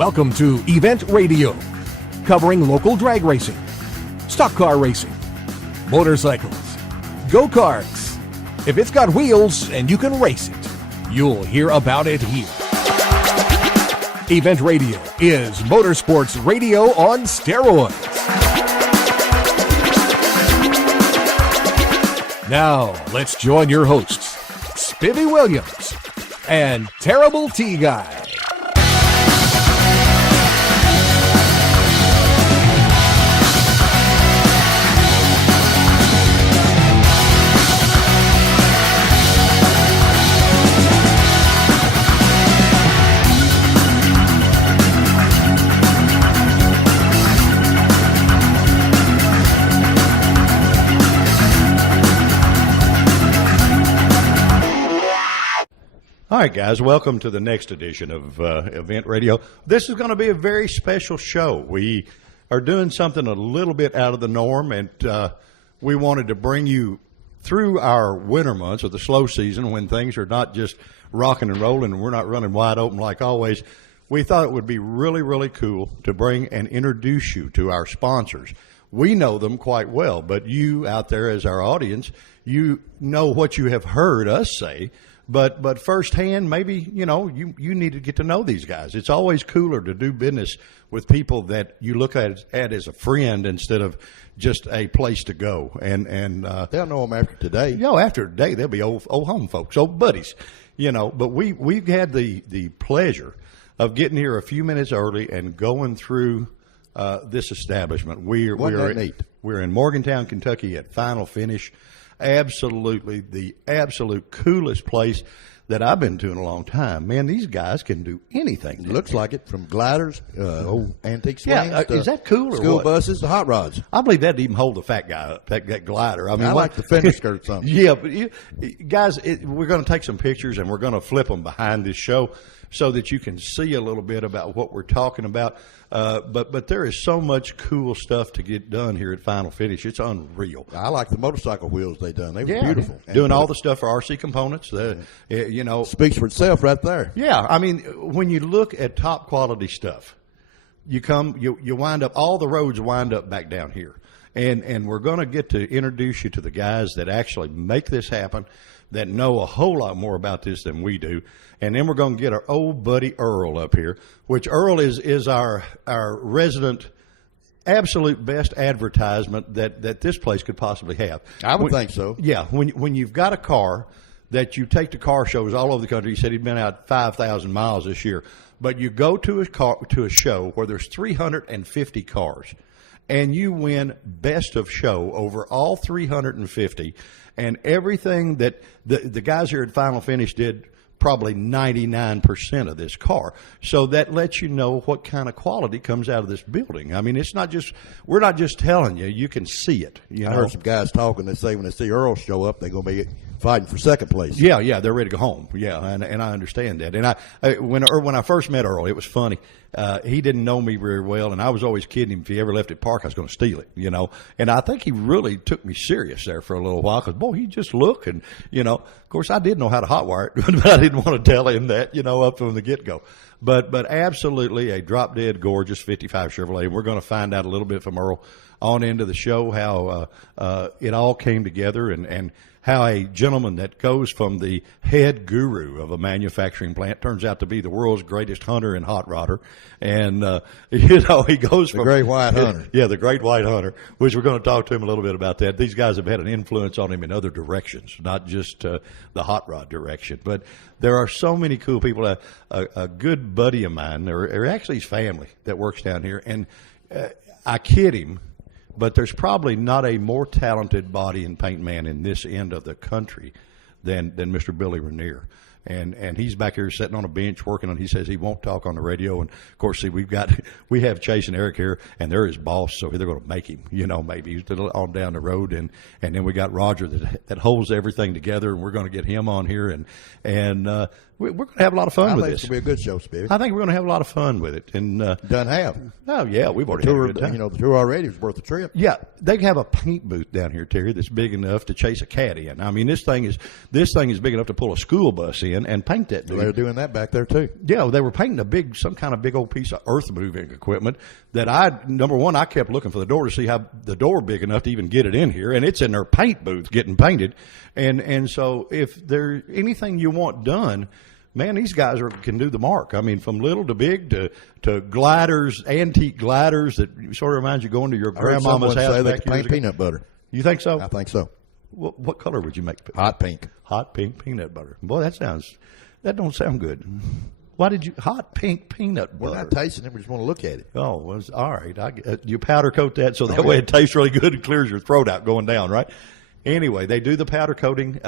Welcome to Event Radio, covering local drag racing, stock car racing, motorcycles, go-karts. If it's got wheels and you can race it, you'll hear about it here. Event Radio is motorsports radio on steroids. Now, let's join your hosts, Spivvy Williams and Terrible T Guy. All right, guys, welcome to the next edition of Event Radio. This is going to be a very special show. We are doing something a little bit out of the norm, and we wanted to bring you through our winter months, or the slow season, when things are not just rocking and rolling and we're not running wide open like always. We thought it would be really, really cool to bring and introduce you to our sponsors. We know them quite well, but you out there as our audience, you know what you have heard us say. But firsthand, maybe, you need to get to know these guys. It's always cooler to do business with people that you look at as a friend instead of just a place to go. And they'll know them after today. After today, they'll be old home folks, old buddies, But we've had the pleasure of getting here a few minutes early and going through this establishment. We're in Morgantown, Kentucky at Final Finish. Absolutely, the absolute coolest place that I've been to in a long time. Man, these guys can do anything. Looks like it, from gliders, old antique swings. Yeah, is that cool or school what? Buses to hot rods. I believe that'd even hold the fat guy up, that glider. I mean, I like the fender skirt something. Yeah, but guys, we're going to take some pictures and we're going to flip them behind this show so that you can see a little bit about what we're talking about. But there is so much cool stuff to get done here at Final Finish. It's unreal. I like the motorcycle wheels they done. They were beautiful. Doing all the stuff for RC components. Speaks for itself right there. Yeah, I mean, when you look at top quality stuff, you wind up, all the roads wind up back down here. And we're going to get to introduce you to the guys that actually make this happen, that know a whole lot more about this than we do. And then we're going to get our old buddy Earl up here, which Earl is our resident absolute best advertisement that this place could possibly have. I would think so. Yeah, when you've got a car that you take to car shows all over the country. He said he'd been out 5,000 miles this year. But you go to a show where there's 350 cars, and you win best of show over all 350, and everything that the guys here at Final Finish did, probably 99% of this car. So that lets you know what kind of quality comes out of this building. I mean, we're not just telling you, you can see it. I heard some guys talking that say when they see Earl show up, they're going to be fighting for second place. Yeah, they're ready to go home. Yeah, and I understand that. And when I first met Earl, it was funny. He didn't know me very well, and I was always kidding him if he ever left at park, I was going to steal it, And I think he really took me serious there for a little while because, boy, he just looked. And, of course, I did know how to hotwire it, but I didn't want to tell him that, up from the get-go. But absolutely a drop-dead gorgeous 55 Chevrolet. And we're going to find out a little bit from Earl on into the show how it all came together and how a gentleman that goes from the head guru of a manufacturing plant turns out to be the world's greatest hunter and hot rodder. And, he goes from the Great White Hunter. Yeah, the Great White Hunter, which we're going to talk to him a little bit about that. These guys have had an influence on him in other directions, not just the hot rod direction. But there are so many cool people. A good buddy of mine, or actually his family, that works down here. And I kid him, but there's probably not a more talented body and paint man in this end of the country than Mr. Billy Ranier. And he's back here sitting on a bench working on. He says he won't talk on the radio. And of course, see, we have Chase and Eric here, and they're his boss, so they're going to make him. Maybe he's on down the road, and then we got Roger that holds everything together, and we're going to get him on here, and we're going to have a lot of fun with this. It's going to be a good show, Spivvy. I think we're going to have a lot of fun with it. And done have. Oh yeah, we've already had a good time. The tour already was worth the trip. Yeah, they have a paint booth down here, Terry, that's big enough to chase a cat in. I mean, this thing is big enough to pull a school bus in. in and paint that dude. They're doing that back there too. Yeah, they were painting some kind of big old piece of earth moving equipment that number one, I kept looking for the door to see how the door big enough to even get it in here, and it's in their paint booth getting painted. And so if there's anything you want done, man, these guys can do the mark. I mean, from little to big to gliders, antique gliders that sort of reminds you going to your grandmama's house. Say they back can paint years ago. peanut butter. You think so? I think so. What color would you make? Hot pink. Hot pink peanut butter. Boy, that don't sound good. Why did you hot pink peanut butter? We're not tasting it. We just want to look at it. Oh, well, all right. You powder coat that so that way it tastes really good and clears your throat out going down, right? Anyway, they do the powder coating.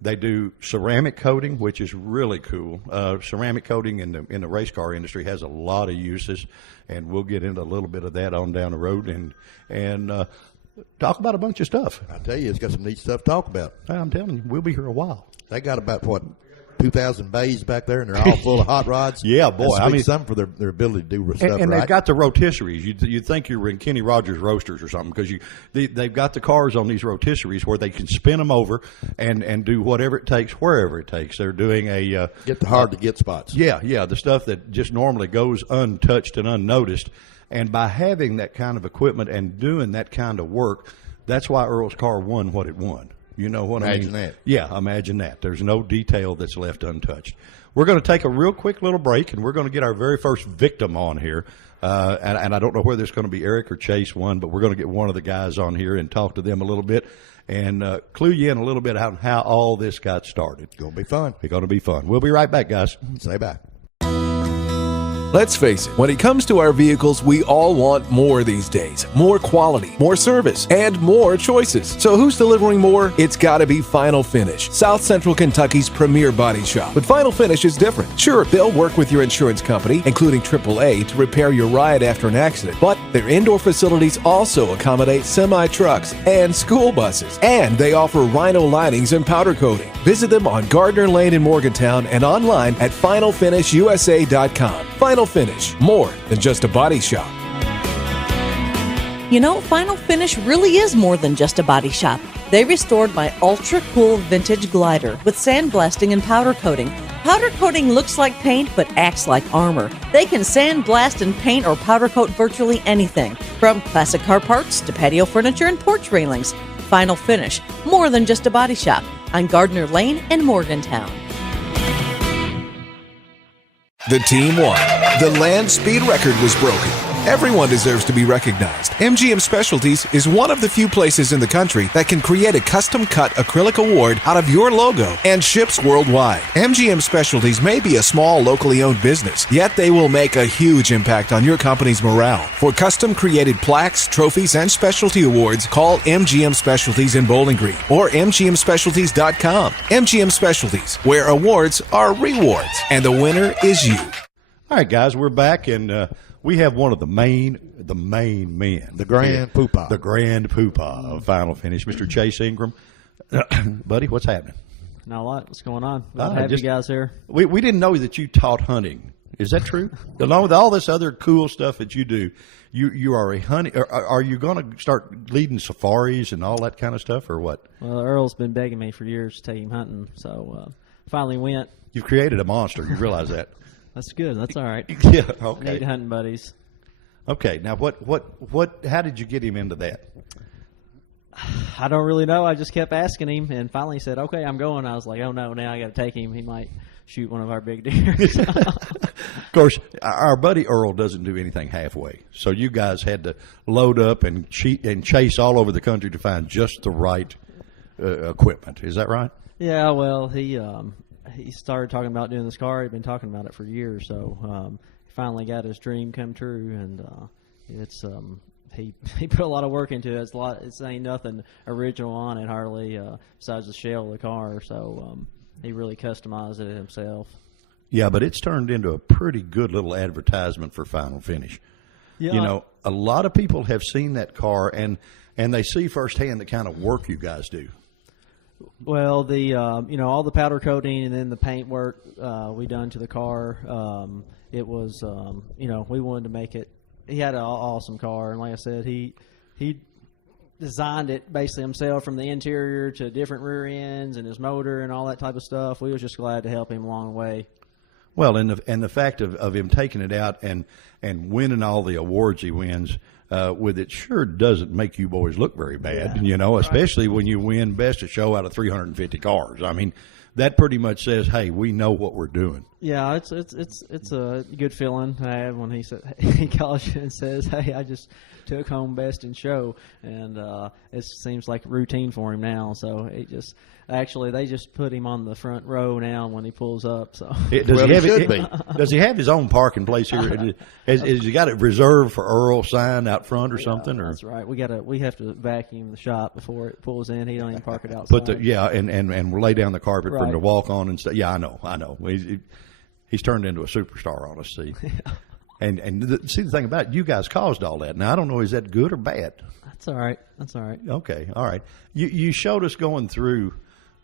They do ceramic coating, which is really cool. Ceramic coating in the race car industry has a lot of uses, and we'll get into a little bit of that on down the road and talk about a bunch of stuff. I tell you, it's got some neat stuff to talk about. I'm telling you, we'll be here a while. They got about 2,000 bays back there, and they're all full of hot rods. Yeah, boy. I mean, something for their ability to do stuff and right. they've got the rotisseries. You think you're in Kenny Rogers Roasters or something because they've got the cars on these rotisseries where they can spin them over and do whatever it takes wherever it takes. They're doing get the hard to get spots. Yeah, the stuff that just normally goes untouched and unnoticed. And by having that kind of equipment and doing that kind of work, that's why Earl's car won what it won. You know what I mean? Imagine that. Yeah, imagine that. There's no detail that's left untouched. We're going to take a real quick little break, and we're going to get our very first victim on here. And I don't know whether it's going to be Eric or Chase one, but we're going to get one of the guys on here and talk to them a little bit and clue you in a little bit on how all this got started. It's going to be fun. It's going to be fun. We'll be right back, guys. Say bye. Let's face it, when it comes to our vehicles, we all want more these days. More quality, more service, and more choices. So who's delivering more? It's gotta be Final Finish, South Central Kentucky's premier body shop. But Final Finish is different. Sure, they'll work with your insurance company, including AAA, to repair your ride after an accident. But their indoor facilities also accommodate semi-trucks and school buses. And they offer Rhino linings and powder coating. Visit them on Gardner Lane in Morgantown and online at finalfinishusa.com. Final Finish, more than just a body shop. You know, Final Finish really is more than just a body shop. They restored my ultra-cool vintage glider with sandblasting and powder coating. Powder coating looks like paint but acts like armor. They can sandblast and paint or powder coat virtually anything, from classic car parts to patio furniture and porch railings. Final Finish, more than just a body shop, on Gardner Lane in Morgantown. The team won. The land speed record was broken. Everyone deserves to be recognized. MGM Specialties is one of the few places in the country that can create a custom-cut acrylic award out of your logo and ships worldwide. MGM Specialties may be a small, locally owned business, yet they will make a huge impact on your company's morale. For custom-created plaques, trophies, and specialty awards, call MGM Specialties in Bowling Green or MGMSpecialties.com. MGM Specialties, where awards are rewards, and the winner is you. All right, guys, we're back, and we have one of the main men. The grand poobah. The grand poobah of Final Finish, Mr. Chase Ingram. Buddy, what's happening? Not a lot. What's going on? Glad to have you guys here. We didn't know that you taught hunting. Is that true? Along with all this other cool stuff that you do, you are a hunting. Are you going to start leading safaris and all that kind of stuff, or what? Well, Earl's been begging me for years to take him hunting, so finally went. You've created a monster. You realize that? That's good. That's all right. Yeah. Okay. Need hunting buddies. Okay. Now, what? How did you get him into that? I don't really know. I just kept asking him, and finally he said, "Okay, I'm going." I was like, "Oh no, now I got to take him. He might shoot one of our big deer." Of course, our buddy Earl doesn't do anything halfway. So you guys had to load up and cheat and chase all over the country to find just the right equipment. Is that right? Yeah. Well, he started talking about doing this car. He'd been talking about it for years. So he finally got his dream come true, and it's he put a lot of work into it. It's a lot. It's ain't nothing original on it hardly, besides the shell of the car. So he really customized it himself. Yeah, but it's turned into a pretty good little advertisement for Final Finish. Yeah. You know, a lot of people have seen that car and they see firsthand the kind of work you guys do. Well, the all the powder coating and then the paint work we done to the car. It was we wanted to make it. He had an awesome car, and like I said, he designed it basically himself from the interior to different rear ends and his motor and all that type of stuff. We was just glad to help him along the way. Well, and the fact of him taking it out and winning all the awards he wins with it sure doesn't make you boys look very bad, especially when you win Best of Show out of 350 cars. I mean, that pretty much says, hey, we know what we're doing. Yeah, it's a good feeling to have when he calls you and says, hey, I just took home Best in Show, and it seems like routine for him now. So they just put him on the front row now when he pulls up. So does he have his own parking place here? Has he got it reserved for Earl sign out front or something? Or? That's right. We have to vacuum the shop before it pulls in. He don't even park it outside. And we'll lay down the carpet for him Right. to walk on and stuff. Yeah, I know. He's turned into a superstar on us. See, see the thing about it, you guys caused all that. Now I don't know, is that good or bad? That's all right. Okay, all right. You showed us going through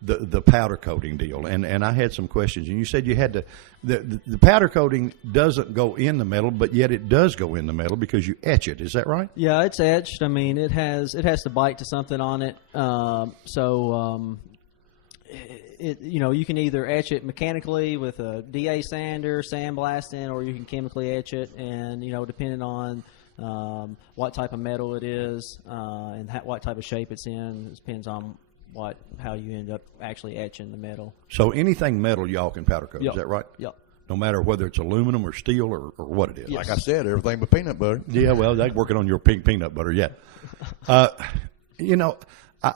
the powder coating deal, and I had some questions, and you said you had to the powder coating doesn't go in the metal, but yet it does go in the metal because you etch it. Is that right? Yeah, it's etched. I mean, it has to bite to something on it. You can either etch it mechanically with a DA sander, sandblasting, or you can chemically etch it. And depending on what type of metal it is and what type of shape it's in, it depends on how you end up actually etching the metal. So anything metal y'all can powder coat. Yep. Is that right? Yep. No matter whether it's aluminum or steel or what it is. Yes. Like I said, everything but peanut butter. Yeah, well, they're working on your pink peanut butter yet.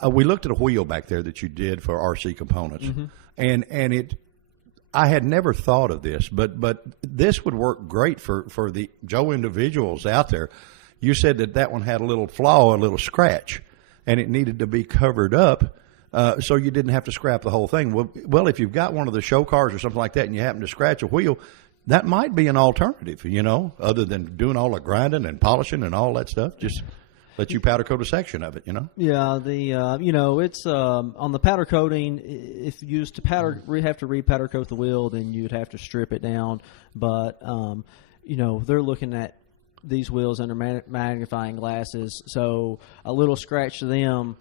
We looked at a wheel back there that you did for RC Components, and I had never thought of this, but this would work great for the Joe individuals out there. You said that one had a little flaw, a little scratch, and it needed to be covered up. So you didn't have to scrap the whole thing. Well, if you've got one of the show cars or something like that and you happen to scratch a wheel, that might be an alternative, other than doing all the grinding and polishing and all that stuff. Just let you powder coat a section of it, Yeah, it's on the powder coating. If you used to have to re-powder coat the wheel, then you'd have to strip it down. But they're looking at these wheels under magnifying glasses, so a little scratch to them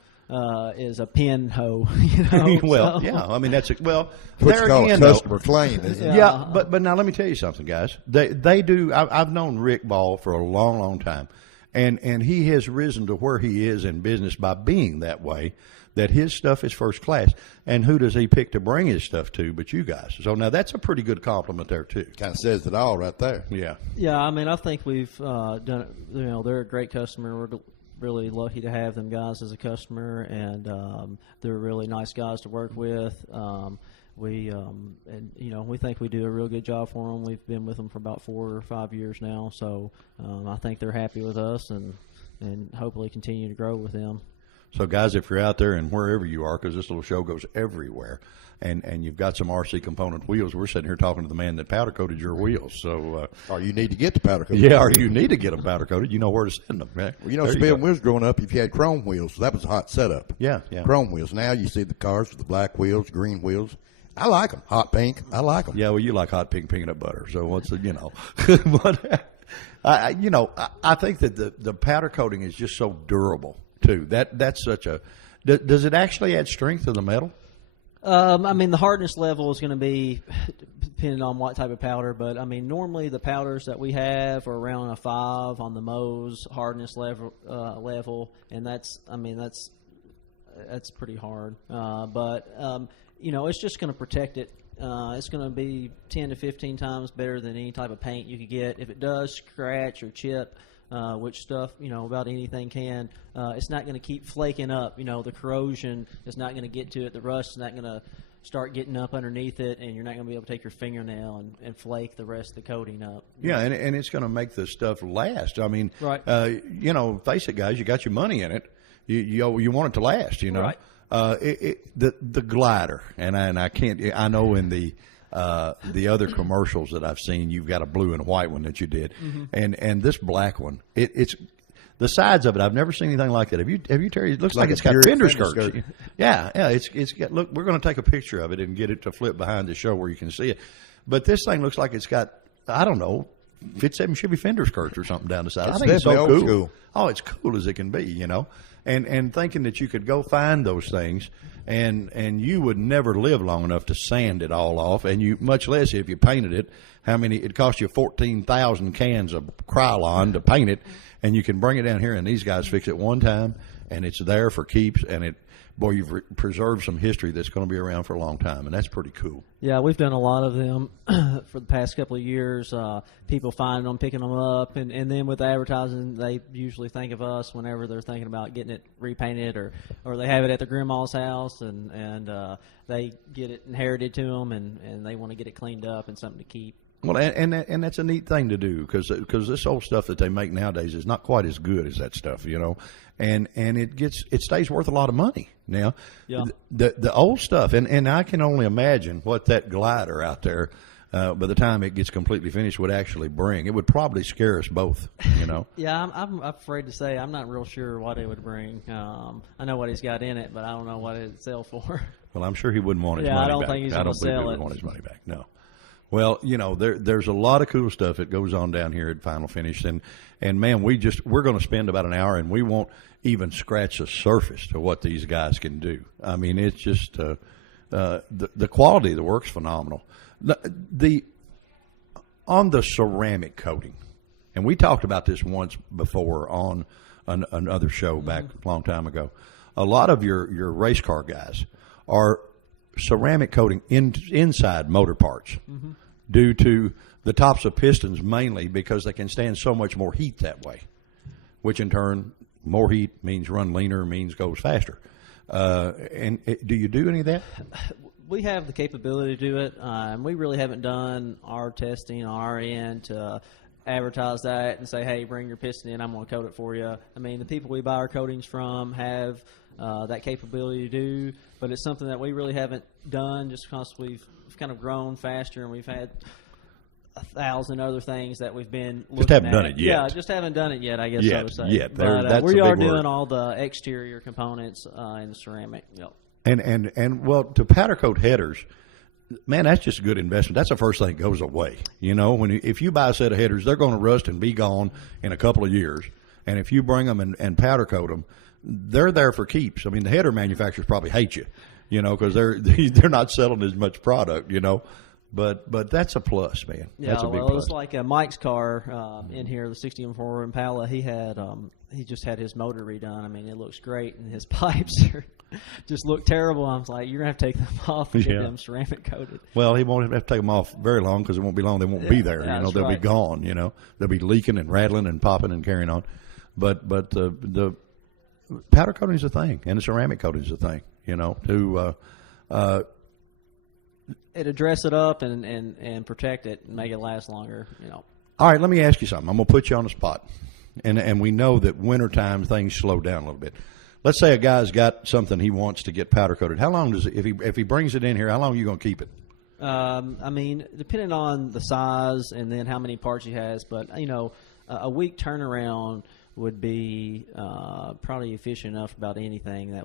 is a pinhole. Well, yeah. I mean, that's What you call a customer claim, isn't it? Yeah, but now let me tell you something, guys. They do. I've known Rick Ball for a long, long time, and he has risen to where he is in business by being that way. That his stuff is first class, and who does he pick to bring his stuff to but you guys? So now that's a pretty good compliment there too. Kind of says it all right there. Yeah. Yeah, I mean, I think we've done it. They're a great customer. We're really lucky to have them guys as a customer, and they're really nice guys to work with. We think we do a real good job for them. We've been with them for about 4 or 5 years now, so I think they're happy with us, and hopefully continue to grow with them. So, guys, if you're out there and wherever you are, because this little show goes everywhere, and you've got some RC component wheels, we're sitting here talking to the man that powder coated your wheels. So, or you need to get the powder coated. Yeah, or you need to get them powder coated. You know where to send them. Right? Well, when we was growing up, if you had chrome wheels, so that was a hot setup. Yeah. Chrome wheels. Now you see the cars with the black wheels, green wheels. I like them. Hot pink. I like them. Yeah, well, you like hot pink peanut butter. So what's the, but I think that the powder coating is just so durable too. That's such a. Does it actually add strength to the metal? I mean, the hardness level is going to be depending on what type of powder, but I mean, normally the powders that we have are around a 5 on the Mohs hardness level, and that's pretty hard. It's just going to protect it. It's going to be 10 to 15 times better than any type of paint you could get. If it does scratch or chip, which stuff, about anything can, it's not going to keep flaking up. The corrosion is not going to get to it. The rust is not going to start getting up underneath it, and you're not going to be able to take your fingernail and flake the rest of the coating up. Yeah, and it's going to make the stuff last. I mean, right. Face it, guys, you got your money in it. You want it to last, Right. The glider, and I can't. I know in the other commercials that I've seen, you've got a blue and white one that you did, and this black one. It's the sides of it. I've never seen anything like that. Have you, Terry? It looks like it's got fender skirts. Yeah. It's got. Look, we're going to take a picture of it and get it to flip behind the show where you can see it. But this thing looks like it's got, I don't know, 57 Chevy fender skirts or something down the side. I think it's so cool. School. Oh, it's cool as it can be, and thinking that you could go find those things, and you would never live long enough to sand it all off, and you much less if you painted it. It cost you 14,000 cans of Krylon to paint it, and you can bring it down here, and these guys fix it one time, and it's there for keeps, and you've preserved some history that's going to be around for a long time, and that's pretty cool. Yeah, we've done a lot of them for the past couple of years. People finding them, picking them up, and then with advertising, they usually think of us whenever they're thinking about getting it repainted, or they have it at their grandma's house, and they get it inherited to them, and they want to get it cleaned up and something to keep. Well, and that's a neat thing to do because this old stuff that they make nowadays is not quite as good as that stuff, and it stays worth a lot of money now. Yeah. The old stuff, and I can only imagine what that glider out there, by the time it gets completely finished, would actually bring. It would probably scare us both, Yeah, I'm afraid to say I'm not real sure what it would bring. I know what he's got in it, but I don't know what it'd sell for. Well, I'm sure he wouldn't want his Yeah, money I don't back. think he's I gonna don't believe he sell would it. want his money back. No. Well, there's a lot of cool stuff that goes on down here at Final Finish, and man, we're going to spend about an hour, and we won't even scratch the surface to what these guys can do. I mean, it's just the quality of the work's phenomenal. On the ceramic coating, and we talked about this once before on another show back a long time ago. A lot of your race car guys are ceramic coating inside motor parts due to the tops of pistons, mainly because they can stand so much more heat that way, which in turn, more heat means run leaner, means goes faster. Do you do any of that? We have the capability to do it, and we really haven't done our testing on our end to advertise that and say, hey, bring your piston in, I'm going to coat it for you. I mean, the people we buy our coatings from have that capability to do, but it's something that we really haven't done just because we've kind of grown faster and we've had 1,000 other things that we've been looking Just haven't at. done it yet. Yeah, just haven't done it yet, I guess Yet, I would say. yet. But That's we a are big word. doing all the exterior components in the ceramic. Yep. And well, to powder coat headers, man, that's just a good investment. That's the first thing that goes away. If you buy a set of headers, they're going to rust and be gone in a couple of years. And if you bring them and powder coat them, they're there for keeps. I mean, the header manufacturers probably hate you, because they're not selling as much product, But that's a plus, man. Yeah, That's a big well, plus. it's like Mike's car in here, the 64 Impala. He just had his motor redone. I mean, it looks great, and his pipes just look terrible. I was like, you're gonna have to take them off and get them ceramic coated. Well, he won't have to take them off very long because it won't be long. They won't be there. Yeah, that's They'll be right. gone. They'll be leaking and rattling and popping and carrying on. But the powder coating is a thing, and the ceramic coating is a thing. It'll dress it up and protect it and make it last longer. All right, let me ask you something. I'm going to put you on the spot. And we know that wintertime things slow down a little bit. Let's say a guy's got something he wants to get powder coated. How long does it, if he brings it in here, how long are you going to keep it? I mean, depending on the size and then how many parts he has, but a week turnaround would be probably efficient enough about anything that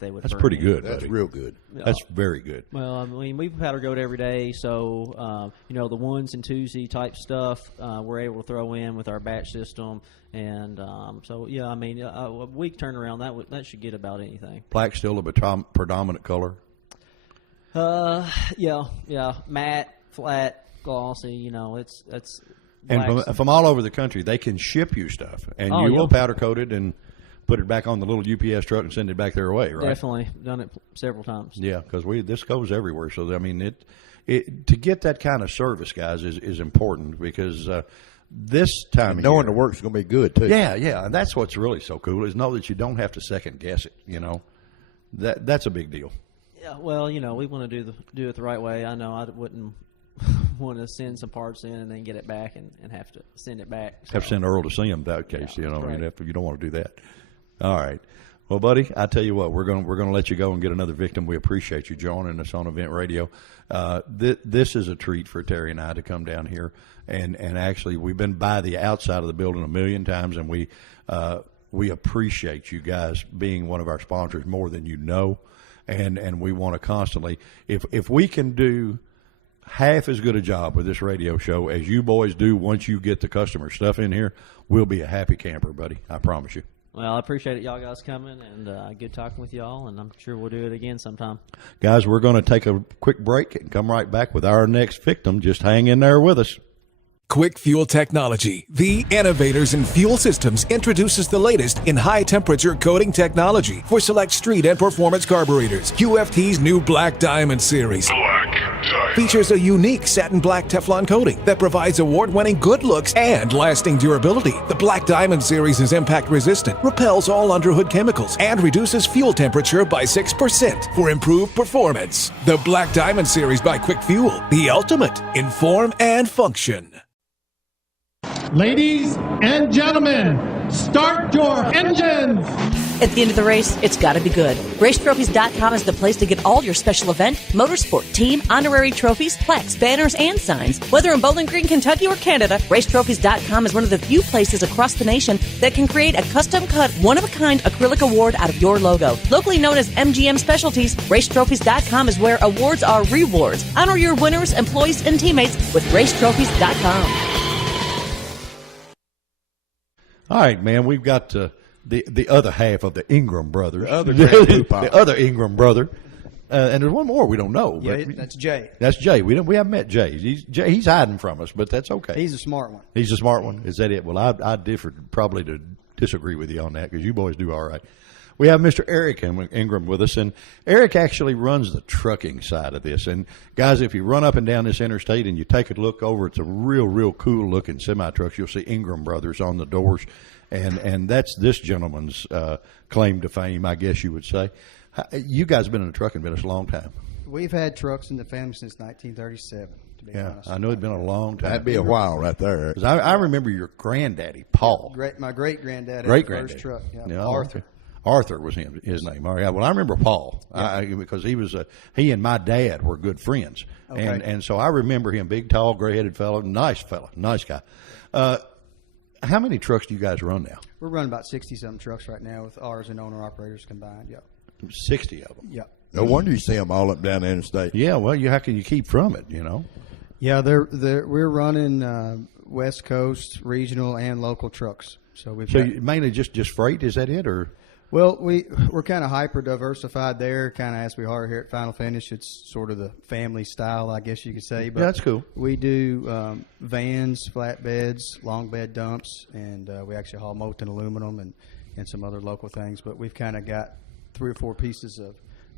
they would. That's burn pretty in. good. That's buddy. real good. That's very good. Well, I mean, we powder coat every day, so the ones and twosy type stuff we're able to throw in with our batch system, and so yeah, I mean, a week turnaround that should get about anything. Black's still the predominant color. Yeah, matte, flat, glossy. It's And black. from all over the country, they can ship you stuff, and you will powder coat it and put it back on the little UPS truck and send it back their way, right? Definitely done it several times. Yeah, because this goes everywhere. So I mean, it to get that kind of service, guys, is important because this time of Knowing year, the work's going to be good too. yeah, and that's what's really so cool is know that you don't have to second guess it. That's a big deal. Yeah, well, we want to do it the right way. I know I wouldn't want to send some parts in and then get it back and have to send it back. So. Have to send Earl to see him in that case. Yeah, right. You don't want to do that. All right. Well, buddy, I tell you what, we're gonna let you go and get another victim. We appreciate you joining us on Event Radio. This is a treat for Terry and I to come down here, and actually we've been by the outside of the building a million times, and we appreciate you guys being one of our sponsors more than you know, and we want to constantly, if we can do half as good a job with this radio show as you boys do once you get the customer stuff in here, we'll be a happy camper, buddy. I promise you. Well, I appreciate it, y'all guys coming, and good talking with y'all, and I'm sure we'll do it again sometime. Guys, we're going to take a quick break and come right back with our next victim. Just hang in there with us. Quick Fuel Technology, the innovators in fuel systems, introduces the latest in high-temperature coating technology for select street and performance carburetors. QFT's new Black Diamond series features a unique satin black Teflon coating that provides award-winning good looks and lasting durability. The Black Diamond series is impact-resistant, repels all underhood chemicals, and reduces fuel temperature by 6% for improved performance. The Black Diamond series by Quick Fuel, the ultimate in form and function. Ladies and gentlemen, start your engines! At the end of the race, it's got to be good. RaceTrophies.com is the place to get all your special event, motorsport, team, honorary trophies, plaques, banners, and signs. Whether in Bowling Green, Kentucky, or Canada, RaceTrophies.com is one of the few places across the nation that can create a custom-cut, one-of-a-kind acrylic award out of your logo. Locally known as MGM Specialties, RaceTrophies.com is where awards are rewards. Honor your winners, employees, and teammates with RaceTrophies.com. All right, man, we've got the other half of the Ingram brothers. The other Grand Blue Pop. The other Ingram brother. And there's one more we don't know. Yeah, but that's Jay. That's Jay. We haven't met Jay. He's hiding from us, but that's okay. He's a smart one. He's a smart one. Is that it? Well, I differed probably to disagree with you on that because you boys do all right. We have Mr. Eric Ingram with us, and Eric actually runs the trucking side of this. And, guys, if you run up and down this interstate and you take a look over, it's a real cool-looking semi-trucks. You'll see Ingram Brothers on the doors, and that's this gentleman's claim to fame, I guess you would say. You guys have been in the trucking business a long time. We've had trucks in the family since 1937, to be honest. I know it's been a long time. That'd be a while right there. 'Cause I remember your granddaddy, Paul. My great-granddad had the Great-granddaddy. first truck. Yeah. Yeah, Arthur. Arthur was his name. All right. Well, I remember Paul because he and my dad were good friends, Okay. and so I remember him, big, tall, gray-headed fellow, nice guy. How many trucks do you guys run now? We're running about 60-something trucks right now with ours and owner-operators combined. Yep. 60 of them. Yep. No wonder you see them all up down the interstate. Yeah. Well, how can you keep from it? You know. Yeah, we're running West Coast, regional, and local trucks. So we've got, mainly just freight. Is that it or? well, we're kind of hyper diversified there, kind of as we are here at Final Finish. It's sort of the family style, I guess you could say. But Yeah, that's cool. We do vans, flatbeds, long bed dumps, and we actually haul molten aluminum and some other local things. But we've kind of got 3 or 4 pieces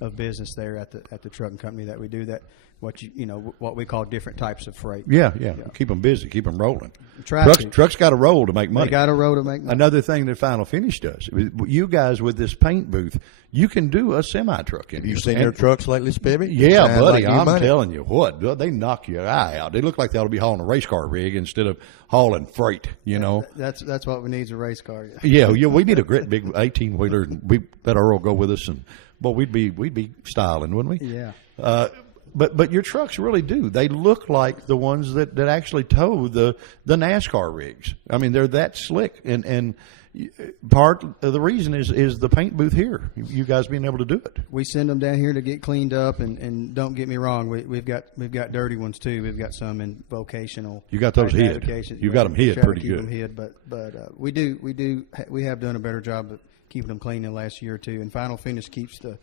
of business there at the trucking company that we do that what we call different types of freight. Yeah. Keep them busy. Keep them rolling. Try Trucks got to roll to make money. They got a roll to make money. Another thing that Final Finish does, you guys with this paint booth, you can do a semi-truck. Have you seen their trucks lately, Spivvy? Yeah, Sound buddy, like new I'm money. telling you what, they knock your eye out. They look like they ought to be hauling a race car rig instead of hauling freight, you know. That's what we need is a race car. Yeah, we need a great big 18-wheeler, and we let Earl go with us, and we'd be styling, wouldn't we? Yeah. But your trucks really do. They look like the ones that actually tow the NASCAR rigs. I mean, they're that slick. And part of the reason is the paint booth here. You guys being able to do it. We send them down here to get cleaned up, and don't get me wrong, we've got dirty ones too. We've got some in vocational. You got those hid. applications. You got them hid Try to pretty keep good. them hid, but we have done a better job of keeping them clean in the last year or two. And Final Finish keeps the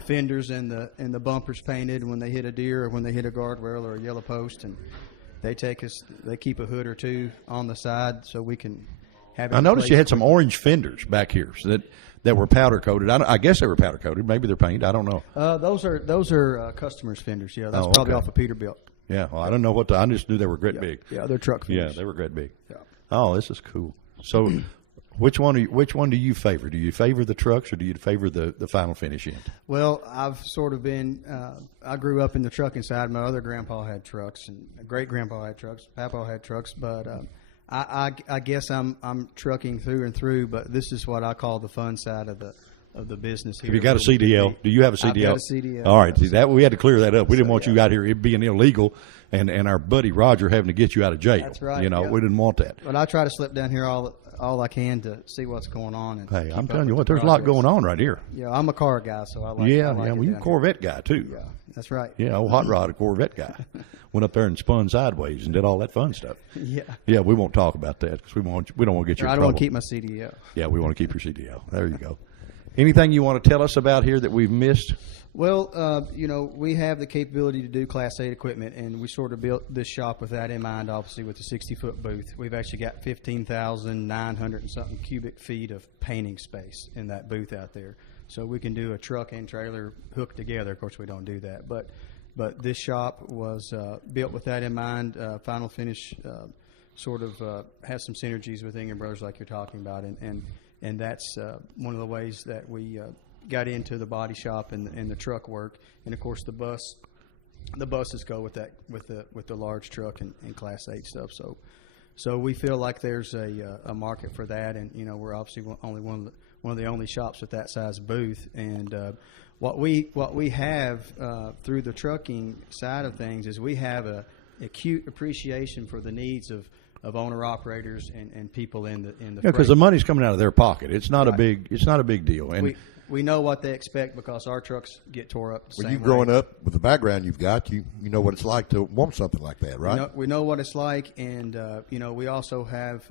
fenders and the bumpers painted when they hit a deer or when they hit a guardrail or a yellow post, and they keep a hood or two on the side so we can have it. I noticed in you place. had some orange fenders back here that were powder coated. I guess they were powder coated. Maybe they're paint. I don't know. Those are customers' fenders. Yeah, that's probably okay. off of Peterbilt. Yeah, well, I don't know I just knew they were great big. Yeah, they're truck Yeah, fenders. they were great big. Yeah. Oh, this is cool. So, which one do you favor? Do you favor the trucks or do you favor the Final Finish end? Well, I've sort of been. I grew up in the trucking side. My other grandpa had trucks, and great grandpa had trucks. Papa had trucks, but I guess I'm trucking through and through. But this is what I call the fun side of the business here. Have you got a CDL? Do you have a CDL? I've got a CDL. All right, see, that we had to clear that up. We didn't want you out here it being illegal, and our buddy Roger having to get you out of jail. That's right, You know, yeah. we didn't want that. But I try to slip down here all all I can to see what's going on. And Hey, keep I'm up telling you with what, the there's a lot progress. going on right here. Yeah, I'm a car guy, so I like. Yeah, I like yeah. it Well, you're a down Corvette guy too. here. Yeah, that's right. Yeah, old hot rod, a Corvette guy. Went up there and spun sideways and did all that fun stuff. Yeah. Yeah, we won't talk about that because we don't want to get you in I don't trouble. want to keep my CDL. Yeah, we want to keep your CDL. There you go. Anything you want to tell us about here that we've missed? Well, we have the capability to do Class 8 equipment, and we sort of built this shop with that in mind, obviously, with the 60-foot booth. We've actually got 15,900 and something cubic feet of painting space in that booth out there. So we can do a truck and trailer hooked together. Of course, we don't do that. But this shop was built with that in mind. Final Finish sort of has some synergies with Ingram Brothers like you're talking about, and that's one of the ways that we got into the body shop and the truck work, and of course the buses go with that with the large truck and Class 8 stuff. So we feel like there's a market for that, and we're obviously only one of the only shops with that size booth. And what we have through the trucking side of things is we have a acute appreciation for the needs of owner operators and people in the Yeah, because freight. the money's coming out of their pocket. It's not Right. it's not a big deal. And We know what they expect because our trucks get tore up the When same you growing way. up with the background you've got, you know what it's like to want something like that, right? We know what it's like, and we also have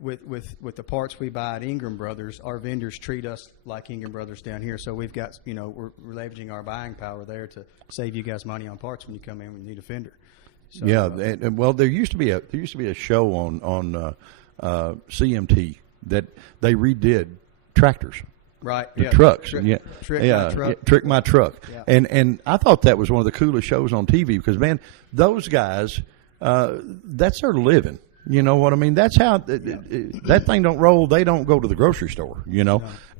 with the parts we buy at Ingram Brothers, our vendors treat us like Ingram Brothers down here. So we've got we're leveraging our buying power there to save you guys money on parts when you come in when you need a fender. So, yeah, and well, there used to be a show on CMT that they redid tractors. right, The yeah, trucks, Trick, yeah, Trick yeah, My Truck. yeah, Trick My Truck, Yeah. and I thought that was one of the coolest shows on TV because man, those guys, that's their living. You know what I mean? That's how that thing don't roll. They don't go to the grocery store.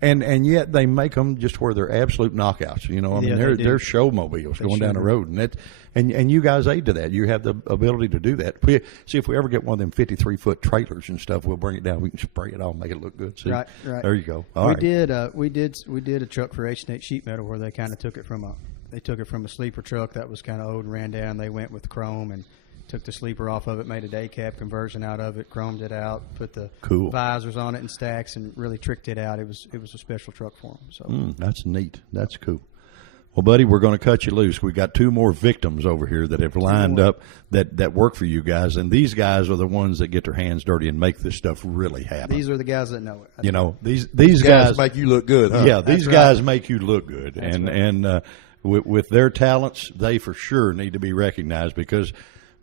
And yet they make them just where they're absolute knockouts. I mean, Yeah, they're they do. showmobiles going down the sure do. road, and you guys aid to that. You have the ability to do that. See if we ever get one of them 53-foot trailers and stuff, we'll bring it down. We can spray it all, make it look good. See? Right. There you go. All we right. did a truck for H&H Sheet Metal where they kind of took it from a sleeper truck that was kind of old and ran down. They went with chrome and took the sleeper off of it, made a day cab conversion out of it, chromed it out, put the Cool. visors on it and stacks, and really tricked it out. It was a special truck for them. So That's neat. That's cool. Well, buddy, we're going to cut you loose. We got two more victims over here that have lined up that work for you guys, and these guys are the ones that get their hands dirty and make this stuff really happen. these are the guys that know it. These guys make you look good, huh? Yeah, these That's guys right. make you look good, and with their talents, they for sure need to be recognized because.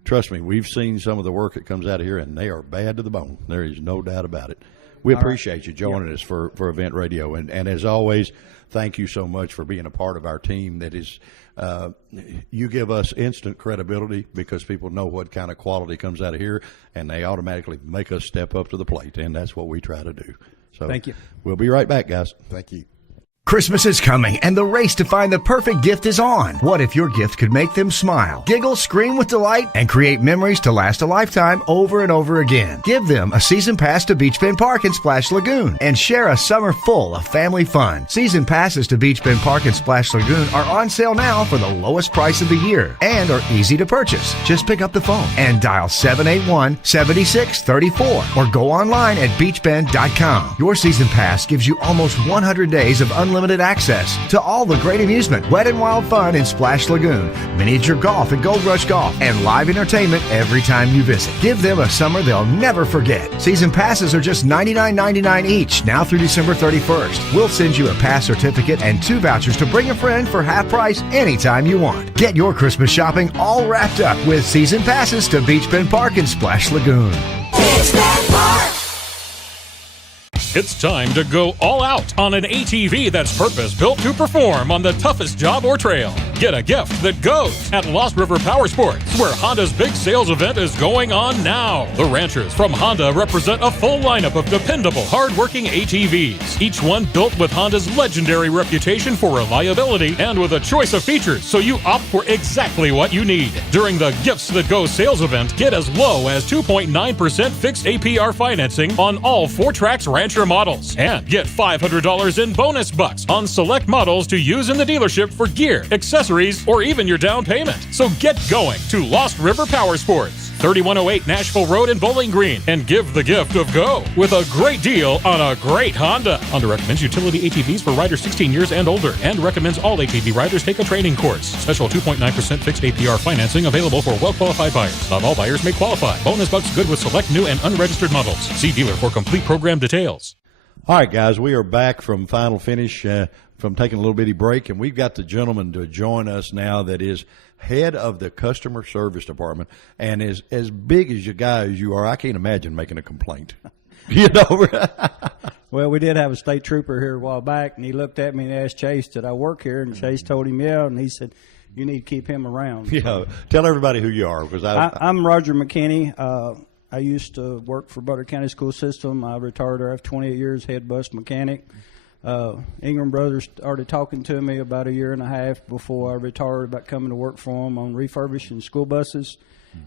Trust me, we've seen some of the work that comes out of here, and they are bad to the bone. There is no doubt about it. We appreciate you joining us for Event Radio, and as always, thank you so much for being a part of our team. That is, you give us instant credibility because people know what kind of quality comes out of here, and they automatically make us step up to the plate, and that's what we try to do. So, Thank you. We'll be right back, guys. Thank you. Christmas is coming, and the race to find the perfect gift is on. What if your gift could make them smile, giggle, scream with delight, and create memories to last a lifetime over and over again? Give them a season pass to Beach Bend Park and Splash Lagoon, and share a summer full of family fun. Season passes to Beach Bend Park and Splash Lagoon are on sale now for the lowest price of the year, and are easy to purchase. Just pick up the phone and dial 781-7634, or go online at beachbend.com. Your season pass gives you almost 100 days of unlimited access to all the great amusement, wet and wild fun in Splash Lagoon, miniature golf at Gold Rush Golf, and live entertainment every time you visit. Give them a summer they'll never forget. Season passes are just $99.99 each, now through December 31st. We'll send you a pass certificate and 2 vouchers to bring a friend for half price anytime you want. Get your Christmas shopping all wrapped up with season passes to Beach Bend Park and Splash Lagoon. It's time to go all out on an ATV that's purpose-built to perform on the toughest job or trail. Get a gift that goes at Lost River Power Sports, where Honda's big sales event is going on now. The ranchers from Honda represent a full lineup of dependable, hard-working ATVs, each one built with Honda's legendary reputation for reliability and with a choice of features, so you opt for exactly what you need. During the Gifts That Go sales event, get as low as 2.9% fixed APR financing on all 4Trax Rancher models, and get $500 in bonus bucks on select models to use in the dealership for gear, accessories, or even your down payment. So get going to Lost River Power Sports. 3108 Nashville Road in Bowling Green, and give the gift of go with a great deal on a great Honda. Honda recommends utility ATVs for riders 16 years and older and recommends all ATV riders take a training course. Special 2.9% fixed APR financing available for well-qualified buyers. Not all buyers may qualify. Bonus bucks good with select new and unregistered models. See dealer for complete program details. All right, guys, we are back from Final Finish, from taking a little bitty break, and we've got the gentleman to join us now that is head of the customer service department, and is as big as you guys you are. I can't imagine making a complaint. You know. Well, we did have a state trooper here a while back, and he looked at me and asked Chase, did I work here? And Chase told him, yeah, and he said, you need to keep him around. Yeah, tell everybody who you are, because I'm Roger McKinney. I used to work for Butler County School System. I retired there after 28 years, head bus mechanic. Ingram Brothers started talking to me about a year and a half before I retired about coming to work for them on refurbishing school buses.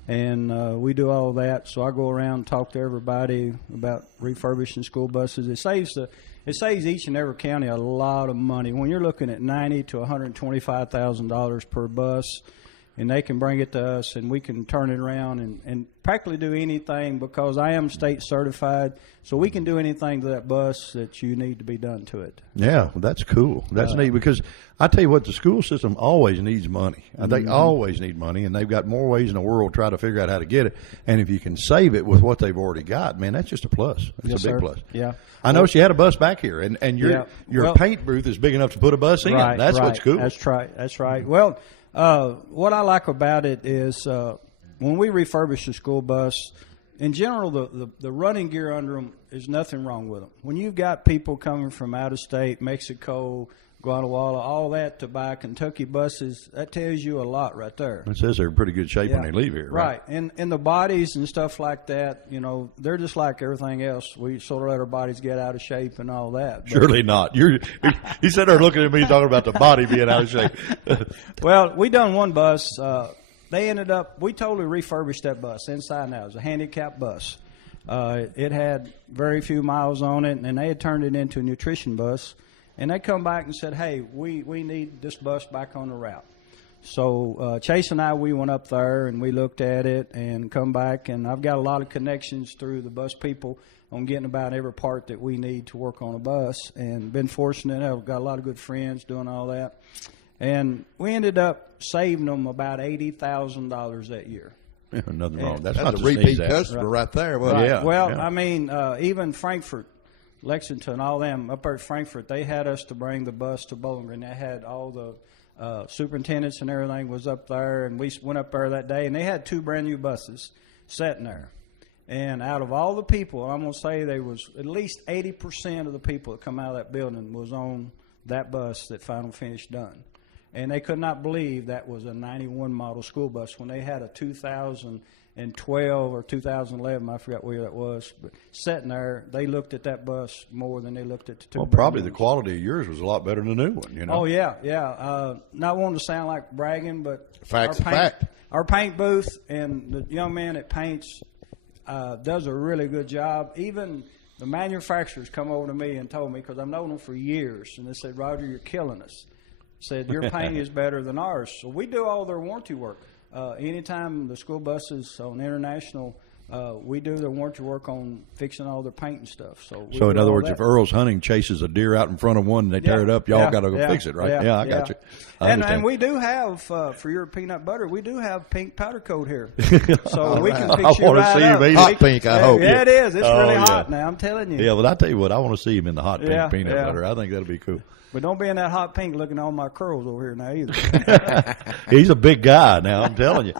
And we do all of that. So I go around and talk to everybody about refurbishing school buses. It saves each and every county a lot of money. When you're looking at $90,000 to $125,000 per bus, and they can bring it to us, and we can turn it around and practically do anything, because I am state certified, so we can do anything to that bus that you need to be done to it. Yeah, well, that's cool. That's neat, because I tell you what, the school system always needs money. They always need money, and they've got more ways in the world to try to figure out how to get it. And if you can save it with what they've already got, man, that's just a plus. That's a big plus. Yeah. I know she had a bus back here, and your paint booth is big enough to put a bus in. Right, that's what's cool. That's right. That's right. Well, what I like about it is when we refurbish a school bus, in general, the running gear under them, there's nothing wrong with them. When you've got people coming from out of state, Mexico, Guatemala, all that, to buy Kentucky buses, that tells you a lot right there. It says they're in pretty good shape when they leave here. Right. And the bodies and stuff like that, you know, they're just like everything else. We sort of let our bodies get out of shape and all that. But surely not. You said they're looking at me talking about the body being out of shape. Well, we done one bus. We totally refurbished that bus inside and out. It was a handicapped bus. It had very few miles on it, and they had turned it into a nutrition bus. And they come back and said, hey, we need this bus back on the route. So Chase and we went up there, and we looked at it and come back. And I've got a lot of connections through the bus people on getting about every part that we need to work on a bus. And been fortunate. I've got a lot of good friends doing all that. And we ended up saving them about $80,000 that year. Yeah, nothing wrong. That's a repeat customer right there. Well, right. Yeah. Well, yeah. I mean, even Frankfort, Lexington, all them up there at Frankfort, they had us to bring the bus to Bowling Green. They had all the superintendents and everything was up there, and we went up there that day, and they had 2 brand new buses sitting there. And out of all the people, I'm going to say there was at least 80% of the people that come out of that building was on that bus that Final Finish done. And they could not believe that was a 91 model school bus when they had a 2012 or 2011, I forgot where that was, but sitting there, they looked at that bus more than they looked at the 2. Well, probably the quality of yours was a lot better than the new one, you know. Oh, yeah. Not wanting to sound like bragging, but fact. Our paint booth and the young man that paints does a really good job. Even the manufacturers come over to me and told me, because I've known them for years, and they said, Roger, you're killing us. Said, your paint is better than ours. So we do all their warranty work. Anytime the school buses on international, we do their warranty work on fixing all their paint and stuff. So in other words, if Earl's Hunting chases a deer out in front of one and they tear it up, y'all got to go fix it, right? Yeah, I got you. And we do have, for your peanut butter, we do have pink powder coat here. So we can fix you right up. Hot pink, I hope. Yeah, it is. It's really hot now, I'm telling you. Yeah, but I tell you what, I want to see him in the hot pink peanut butter. I think that'll be cool. But don't be in that hot pink looking at all my curls over here now either. He's a big guy now, I'm telling you.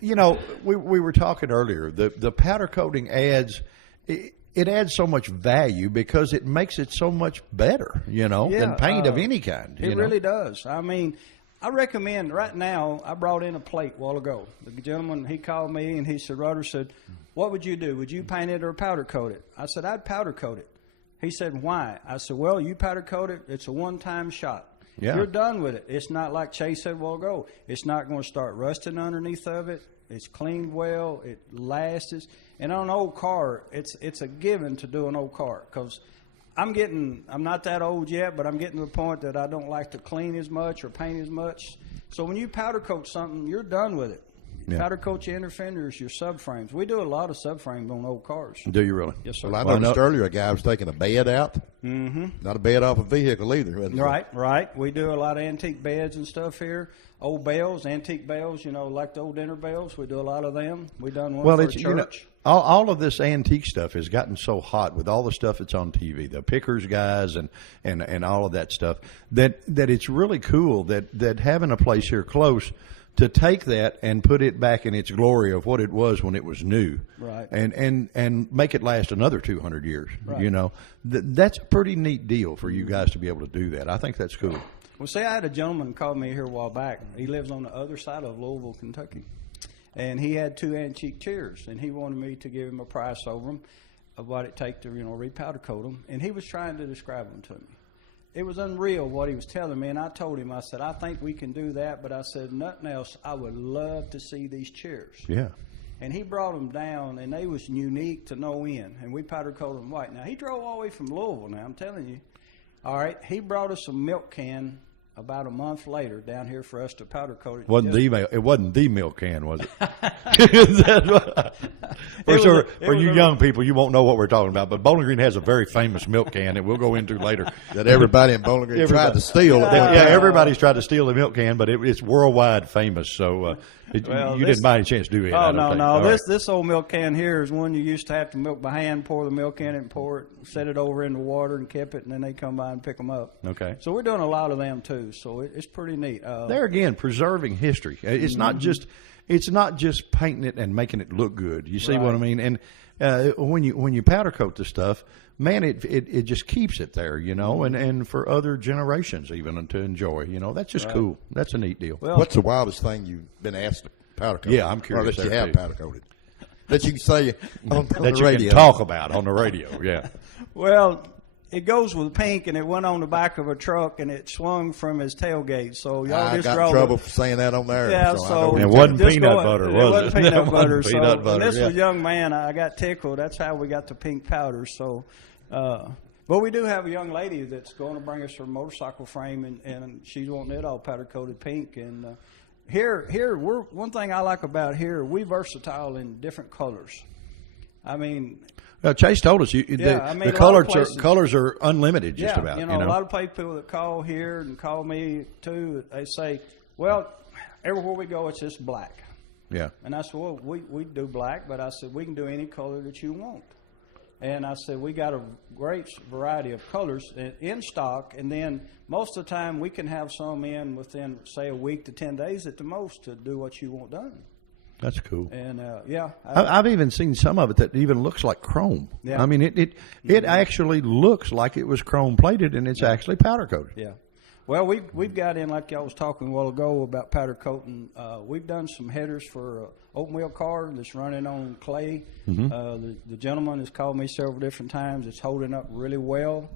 You know, we were talking earlier. The powder coating adds it adds so much value because it makes it so much better, you know, than paint of any kind. It really does. I mean, I recommend right now. I brought in a plate a while ago. The gentleman, he called me and he said, Roger said, what would you do? Would you paint it or powder coat it? I said, I'd powder coat it. He said, why? I said, well, you powder coat it. It's a one-time shot. Yeah. You're done with it. It's not like Chase said a while ago. It's not going to start rusting underneath of it. It's cleaned well. It lasts. And on an old car, it's a given to do an old car because I'm not that old yet, but I'm getting to the point that I don't like to clean as much or paint as much. So when you powder coat something, you're done with it. You powder coat your inner fenders, your subframes. We do a lot of subframes on old cars. Do you really? Yes, sir. Well, I noticed earlier a guy was taking a bed out. Mm-hmm. Not a bed off a vehicle either. wasn't it? Right. We do a lot of antique beds and stuff here. Old bells, antique bells, like the old dinner bells. We do a lot of them. We done one for a church. All of this antique stuff has gotten so hot with all the stuff that's on TV, the Pickers guys and all of that stuff, that it's really cool that having a place here close to take that and put it back in its glory of what it was when it was new, right? And make it last another 200 years. Right. That's a pretty neat deal for you guys to be able to do that. I think that's cool. Well, see, I had a gentleman call me here a while back. He lives on the other side of Louisville, Kentucky, and he had 2 antique chairs, and he wanted me to give him a price over them of what it take to repowder coat them, and he was trying to describe them to me. It was unreal what he was telling me, and I told him, I said, I think we can do that, but I said, nothing else, I would love to see these chairs. Yeah. And he brought them down, and they was unique to no end, and we powder coated them white. Now, he drove all the way from Louisville now, I'm telling you. All right, he brought us a milk can about a month later down here for us to powder coat it. It wasn't the milk can, was it? For you young people, you won't know what we're talking about, but Bowling Green has a very famous milk can that we'll go into later. That everybody in Bowling Green tried to steal. Everybody's tried to steal the milk can, but it's worldwide famous, so you didn't by any chance do it. Oh, no. This old milk can here is one you used to have to milk by hand, pour the milk in it and pour it, set it over in the water and keep it, and then they come by and pick them up. Okay. So we're doing a lot of them, too, so it's pretty neat. There again, preserving history. It's not just painting it and making it look good. You see what I mean? And when you powder coat the stuff, man, it just keeps it there, and for other generations even to enjoy. That's just cool. That's a neat deal. Well, what's the wildest thing you've been asked to powder coat? Yeah, I'm curious. Or that you have powder coated that you can say on that the you radio. can talk about on the radio. Yeah. Well, it goes with pink, and it went on the back of a truck, and it swung from his tailgate. So y'all I just got in trouble for saying that on there. Yeah, so it wasn't peanut butter, was it? It wasn't peanut butter. Peanut butter. This was a young man. I got tickled. That's how we got the pink powder. So, but we do have a young lady that's going to bring us her motorcycle frame, and she's wanting it all powder coated pink. And here, we're one thing I like about here. We versatile in different colors. I mean. Chase told us the colors are unlimited just about. A lot of people that call here and call me too, they say, well, everywhere we go, it's just black. Yeah. And I said, well, we do black, but I said, we can do any color that you want. And I said, we got a great variety of colors in stock, and then most of the time we can have some in within, say, a week to 10 days at the most to do what you want done. That's cool. And I've even seen some of it that even looks like chrome. Yeah. I mean, it actually looks like it was chrome plated, and it's actually powder coated. Yeah. Well, we've got in, like y'all was talking a while ago about powder coating. We've done some headers for an open wheel car that's running on clay. Mm-hmm. The gentleman has called me several different times. It's holding up really well.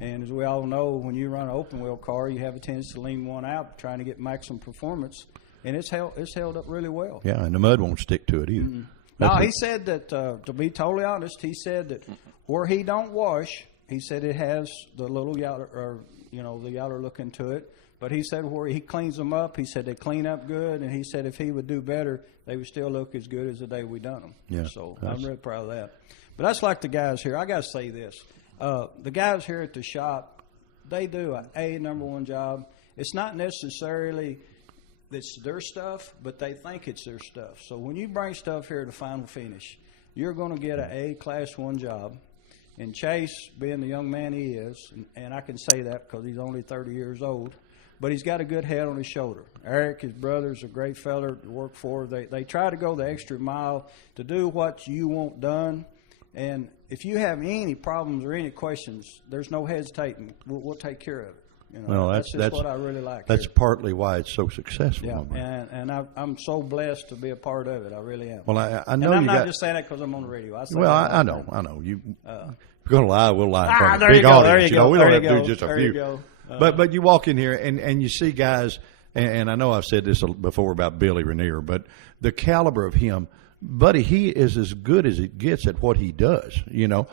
And as we all know, when you run an open wheel car, you have a tendency to lean one out trying to get maximum performance. And it's held up really well. Yeah, and the mud won't stick to it either. Mm-hmm. No, he said that, to be totally honest, he said that where he don't wash, he said it has the little yaller, or, the yaller look into it. But he said where he cleans them up, he said they clean up good. And he said if he would do better, they would still look as good as the day we done them. Yeah, so I'm really proud of that. But that's like the guys here. I got to say this. The guys here at the shop, they do a number one job. It's not necessarily it's their stuff, but they think it's their stuff. So when you bring stuff here to final finish, you're going to get an A Class 1 job. And Chase, being the young man he is, and I can say that because he's only 30 years old, but he's got a good head on his shoulder. Eric, his brother's a great fella to work for. They try to go the extra mile to do what you want done. And if you have any problems or any questions, there's no hesitating. We'll take care of it. That's what I really like. That's here. Partly why it's so successful. Yeah, and I'm so blessed to be a part of it. I really am. Well, I know and I'm not just saying that because I'm on the radio. I know. If you're going to lie, we'll lie in front of a there big you go, audience. There you go, we don't have to to do just a few. There you go. But you walk in here and you see guys, and I know I've said this before about Billy Rainier, but the caliber of him buddy, he is as good as it gets at what he does. You know,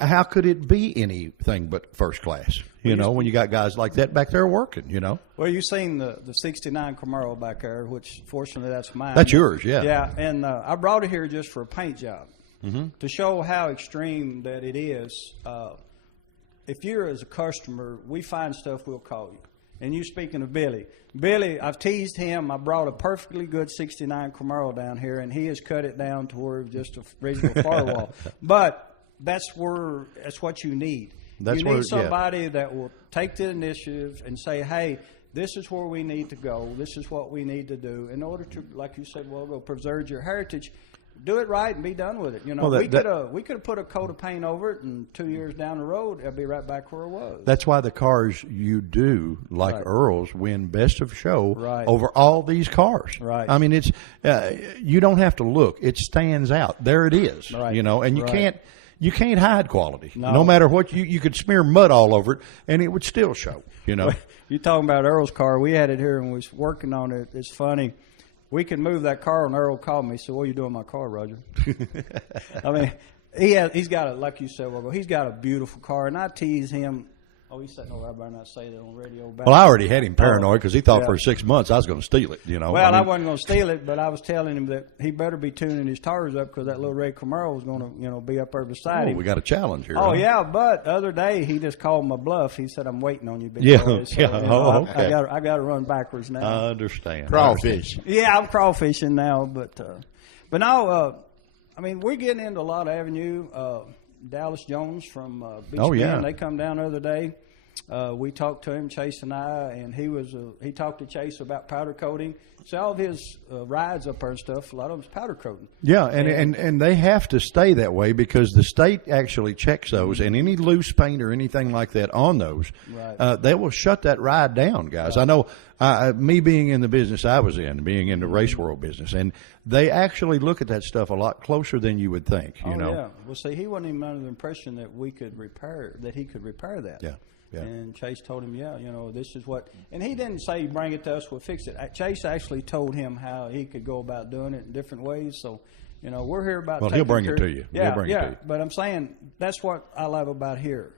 how could it be anything but first class? You know, when you got guys like that back there working. You know. Well, you've seen the '69 Camaro back there, which fortunately that's mine. That's yours, yeah. Yeah, and I brought it here just for a paint job to show how extreme that it is. If you're as a customer, we find stuff, we'll call you. And you speaking of Billy, I've teased him. I brought a perfectly good '69 Camaro down here, and he has cut it down to where it's just a regular firewall. But that's what you need. You need somebody that will take the initiative and say, hey, this is where we need to go. This is what we need to do in order to, like you said, we'll preserve your heritage. Do it right and be done with it. You know, we could have put a coat of paint over it, and 2 years down the road, it'll be right back where it was. That's why the cars you do, like Earl's, win best of show over all these cars. Right. I mean, it's you don't have to look; it stands out. There it is. Right. You know, and you can't hide quality. No matter what you could smear mud all over it, and it would still show. You know. You talking about Earl's car? We had it here and we was working on it. It's funny. We could move that car, and Earl called me. So, what are you doing with my car, Roger? I mean, he's got like you said, he's got a beautiful car, and I tease him. Oh, he's sitting over. I better not say that on radio. Well, I already had him paranoid because he thought for 6 months I was going to steal it. You know. Well, I wasn't going to steal it, but I was telling him that he better be tuning his tires up because that little red Camaro was going to, be up there beside him. We got a challenge here. Oh, huh? yeah, but the other day he just called my bluff. He said, "I'm waiting on you, big boy." So, okay. I got to run backwards now. I understand. Crawfish. Yeah, I'm crawfishing now, but now, I mean, we're getting into a lot of avenue. Dallas Jones from Beach Bend, they come down the other day. We talked to him, Chase and I, and he talked to Chase about powder coating. So all of his rides up there and stuff, a lot of them's powder coating. Yeah, and they have to stay that way because the state actually checks those, and any loose paint or anything like that on those, they will shut that ride down, guys. I know, me being in the business I was in, being in the race world business, and they actually look at that stuff a lot closer than you would think. You know? Yeah. Well, see, he wasn't even under the impression that he could repair that. Yeah. Yeah. And Chase told him, this is what, and he didn't say bring it to us, we'll fix it. Chase actually told him how he could go about doing it in different ways. So, we're here about. Well, he'll bring it to you. Yeah, he'll bring it to you. But I'm saying that's what I love about here.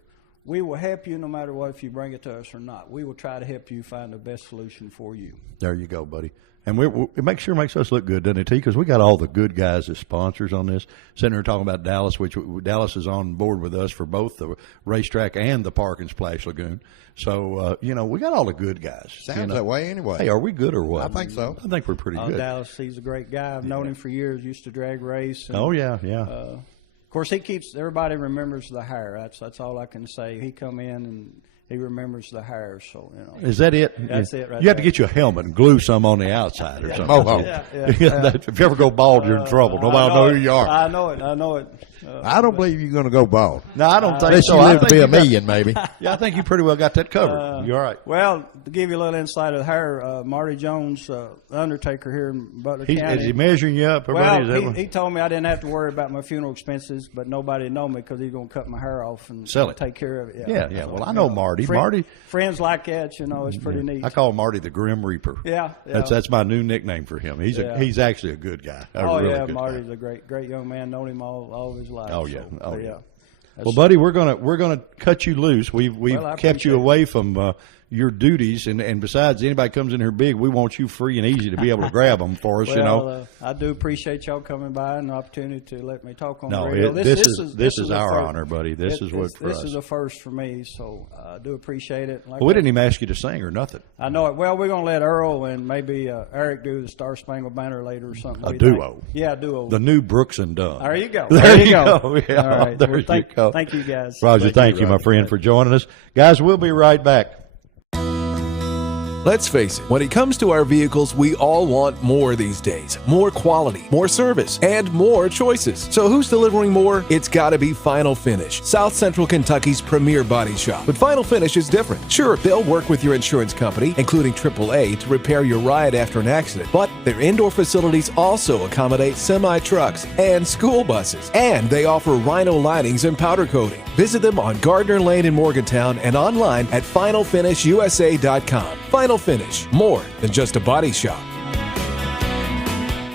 We will help you no matter what, if you bring it to us or not. We will try to help you find the best solution for you. There you go, buddy. And it makes us look good, doesn't it, T? Because we got all the good guys as sponsors on this. Sitting here talking about Dallas, which Dallas is on board with us for both the racetrack and the Park and Splash Lagoon. So, we got all the good guys. Sounds that way anyway. Hey, are we good or what? I think so. I think we're pretty good. Dallas, he's a great guy. I've known him for years. Used to drag race. And, yeah. Of course, everybody remembers the hair. That's all I can say. He come in and he remembers the hair, so Is that it? That's it. Right you have to get you a helmet and glue some on the outside or something. If you ever go bald, you're in trouble. Nobody will know who you are. I know it. I don't believe you're going to go bald. No, I don't think unless so. you live to be a million, maybe. Yeah, I think you pretty well got that covered. You're all right. Well, to give you a little insight of the hair, Marty Jones, Undertaker here in Butler County. Is he measuring you up? He told me I didn't have to worry about my funeral expenses, but nobody know me because he's going to cut my hair off and sell it. Take care of it. Yeah. So, well, I know Marty. Friends like that, it's pretty neat. I call Marty the Grim Reaper. Yeah. That's my new nickname for him. He's actually a good guy. Marty's a great young man. Known him all of his life. Oh yeah. So, yeah. Well, buddy, we're gonna cut you loose. We've kept you away from your duties, and besides, anybody comes in here big, we want you free and easy to be able to grab them for us. I do appreciate y'all coming by and the opportunity to let me talk on the radio. No, this is our honor, buddy. This is a first for me, so I do appreciate it. We didn't even ask you to sing or nothing. I know it. Well, we're gonna let Earl and maybe Eric do the Star Spangled Banner later or something. A duo. Yeah, a duo. The new Brooks and Dunn. There you go. There you go. Yeah, all right. There you go. Thank you, guys. Roger, thank you, my friend, for joining us. Guys, we'll be right back. Let's face it, when it comes to our vehicles, we all want more these days. More quality, more service, and more choices. So who's delivering more? It's gotta be Final Finish, South Central Kentucky's premier body shop. But Final Finish is different. Sure, they'll work with your insurance company, including AAA, to repair your ride after an accident. But their indoor facilities also accommodate semi-trucks and school buses. And they offer Rhino linings and powder coating. Visit them on Gardner Lane in Morgantown and online at FinalFinishUSA.com. Final Finish, more than just a body shop.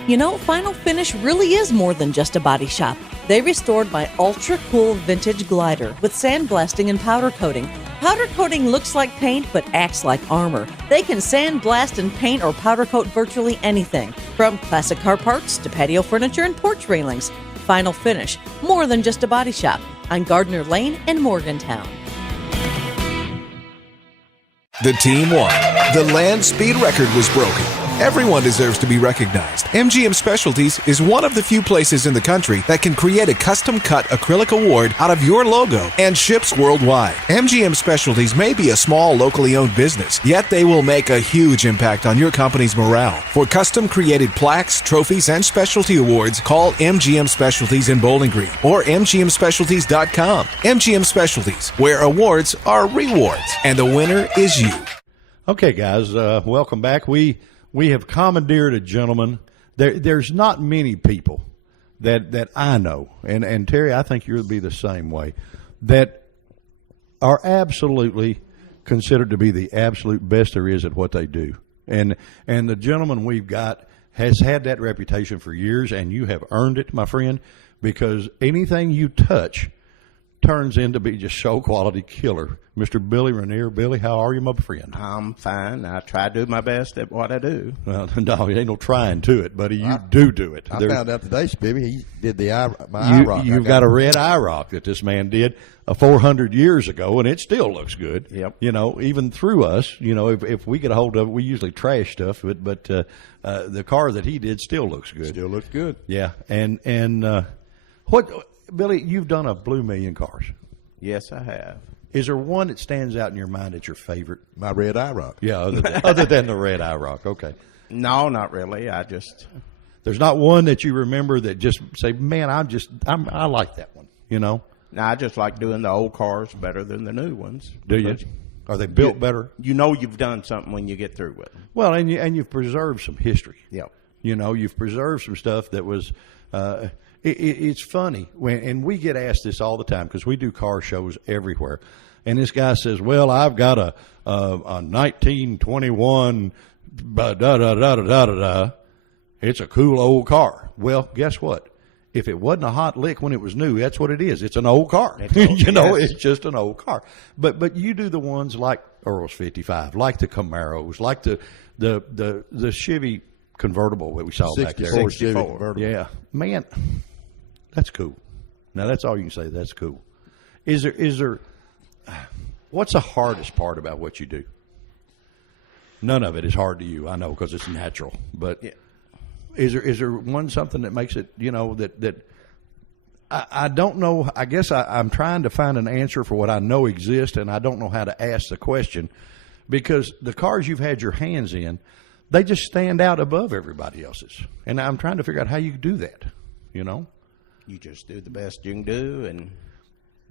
You know, Final Finish really is more than just a body shop. They restored my ultra cool vintage glider with sandblasting and powder coating. Powder coating looks like paint but acts like armor. They can sandblast and paint or powder coat virtually anything, from classic car parts to patio furniture and porch railings. Final Finish, more than just a body shop. On Gardner Lane in Morgantown. The team won. The land speed record was broken. Everyone deserves to be recognized. MGM Specialties is one of the few places in the country that can create a custom-cut acrylic award out of your logo and ships worldwide. MGM Specialties may be a small, locally owned business, yet they will make a huge impact on your company's morale. For custom-created plaques, trophies, and specialty awards, call MGM Specialties in Bowling Green or MGMSpecialties.com. MGM Specialties, where awards are rewards, and the winner is you. Okay, guys, welcome back. We have commandeered a gentleman. There's not many people that I know, and Terry, I think you'll be the same way, that are absolutely considered to be the absolute best there is at what they do. And the gentleman we've got has had that reputation for years, and you have earned it, my friend, because anything you touch turns into be just show quality killer. Mr. Billy Rainier. Billy, how are you, my friend? I'm fine. I try to do my best at what I do. Well, no, it ain't no trying to it, buddy. You do it. I found out today, Spivvy, he did the eye rock. You've got a red eye rock that this man did 400 years ago, and it still looks good. Yep. You know, even through us, you know, if we get a hold of it, we usually trash stuff, but the car that he did still looks good. Still looks good. Yeah. And what, Billy, you've done a Blue Million cars. Yes, I have. Is there one that stands out in your mind that's your favorite? My red eye rock. Yeah, other than the red eye rock. Okay. No, not really. There's not one that you remember that just say, man, I like that one, you know? No, I just like doing the old cars better than the new ones. Do you? Are they built better? You know you've done something when you get through with them. Well, and you've preserved some history. Yeah. You know, you've preserved some stuff that was it's funny and we get asked this all the time because we do car shows everywhere, and this guy says, "Well, I've got a 1921 da da da da da da. It's a cool old car." Well, guess what? If it wasn't a hot lick when it was new, that's what it is. It's an old car. You know, it's just an old car. But you do the ones like Earl's 55, like the Camaros, like the Chevy convertible that we saw back there. 64 Chevy convertible. Yeah, man, that's cool. Now that's all you can say. That's cool. Is there? What's the hardest part about what you do? None of it is hard to you, I know, because it's natural. But yeah. Is there something that makes it, you know, that I don't know. I guess I'm trying to find an answer for what I know exists, and I don't know how to ask the question, because the cars you've had your hands in, they just stand out above everybody else's. And I'm trying to figure out how you do that, you know? You just do the best you can do. And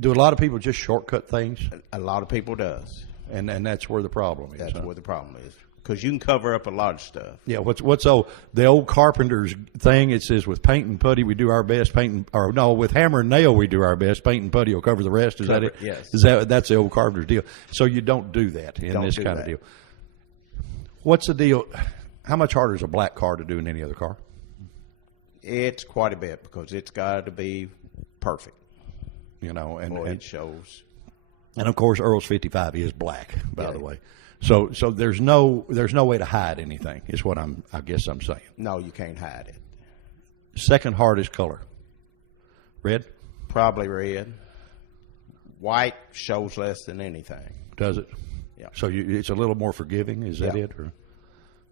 do a lot of people just shortcut things? A lot of people does. And that's where the problem is. That's where the problem is. Because you can cover up a lot of stuff. Yeah, what's the old carpenter's thing? It says with paint and putty we do our best. With hammer and nail we do our best. Paint and putty will cover the rest. Is that it? Yes. That's the old carpenter's deal. So you don't do that in this kind of deal. What's the deal? How much harder is a black car to do than any other car? It's quite a bit because it's got to be perfect. You know, and it shows. And of course, Earl's 55 is black, by the way. So there's no way to hide anything. Is what I guess I'm saying. No, you can't hide it. Second hardest color. Red? Probably red. White shows less than anything. Does it? Yeah. So it's a little more forgiving. Is that it? Or,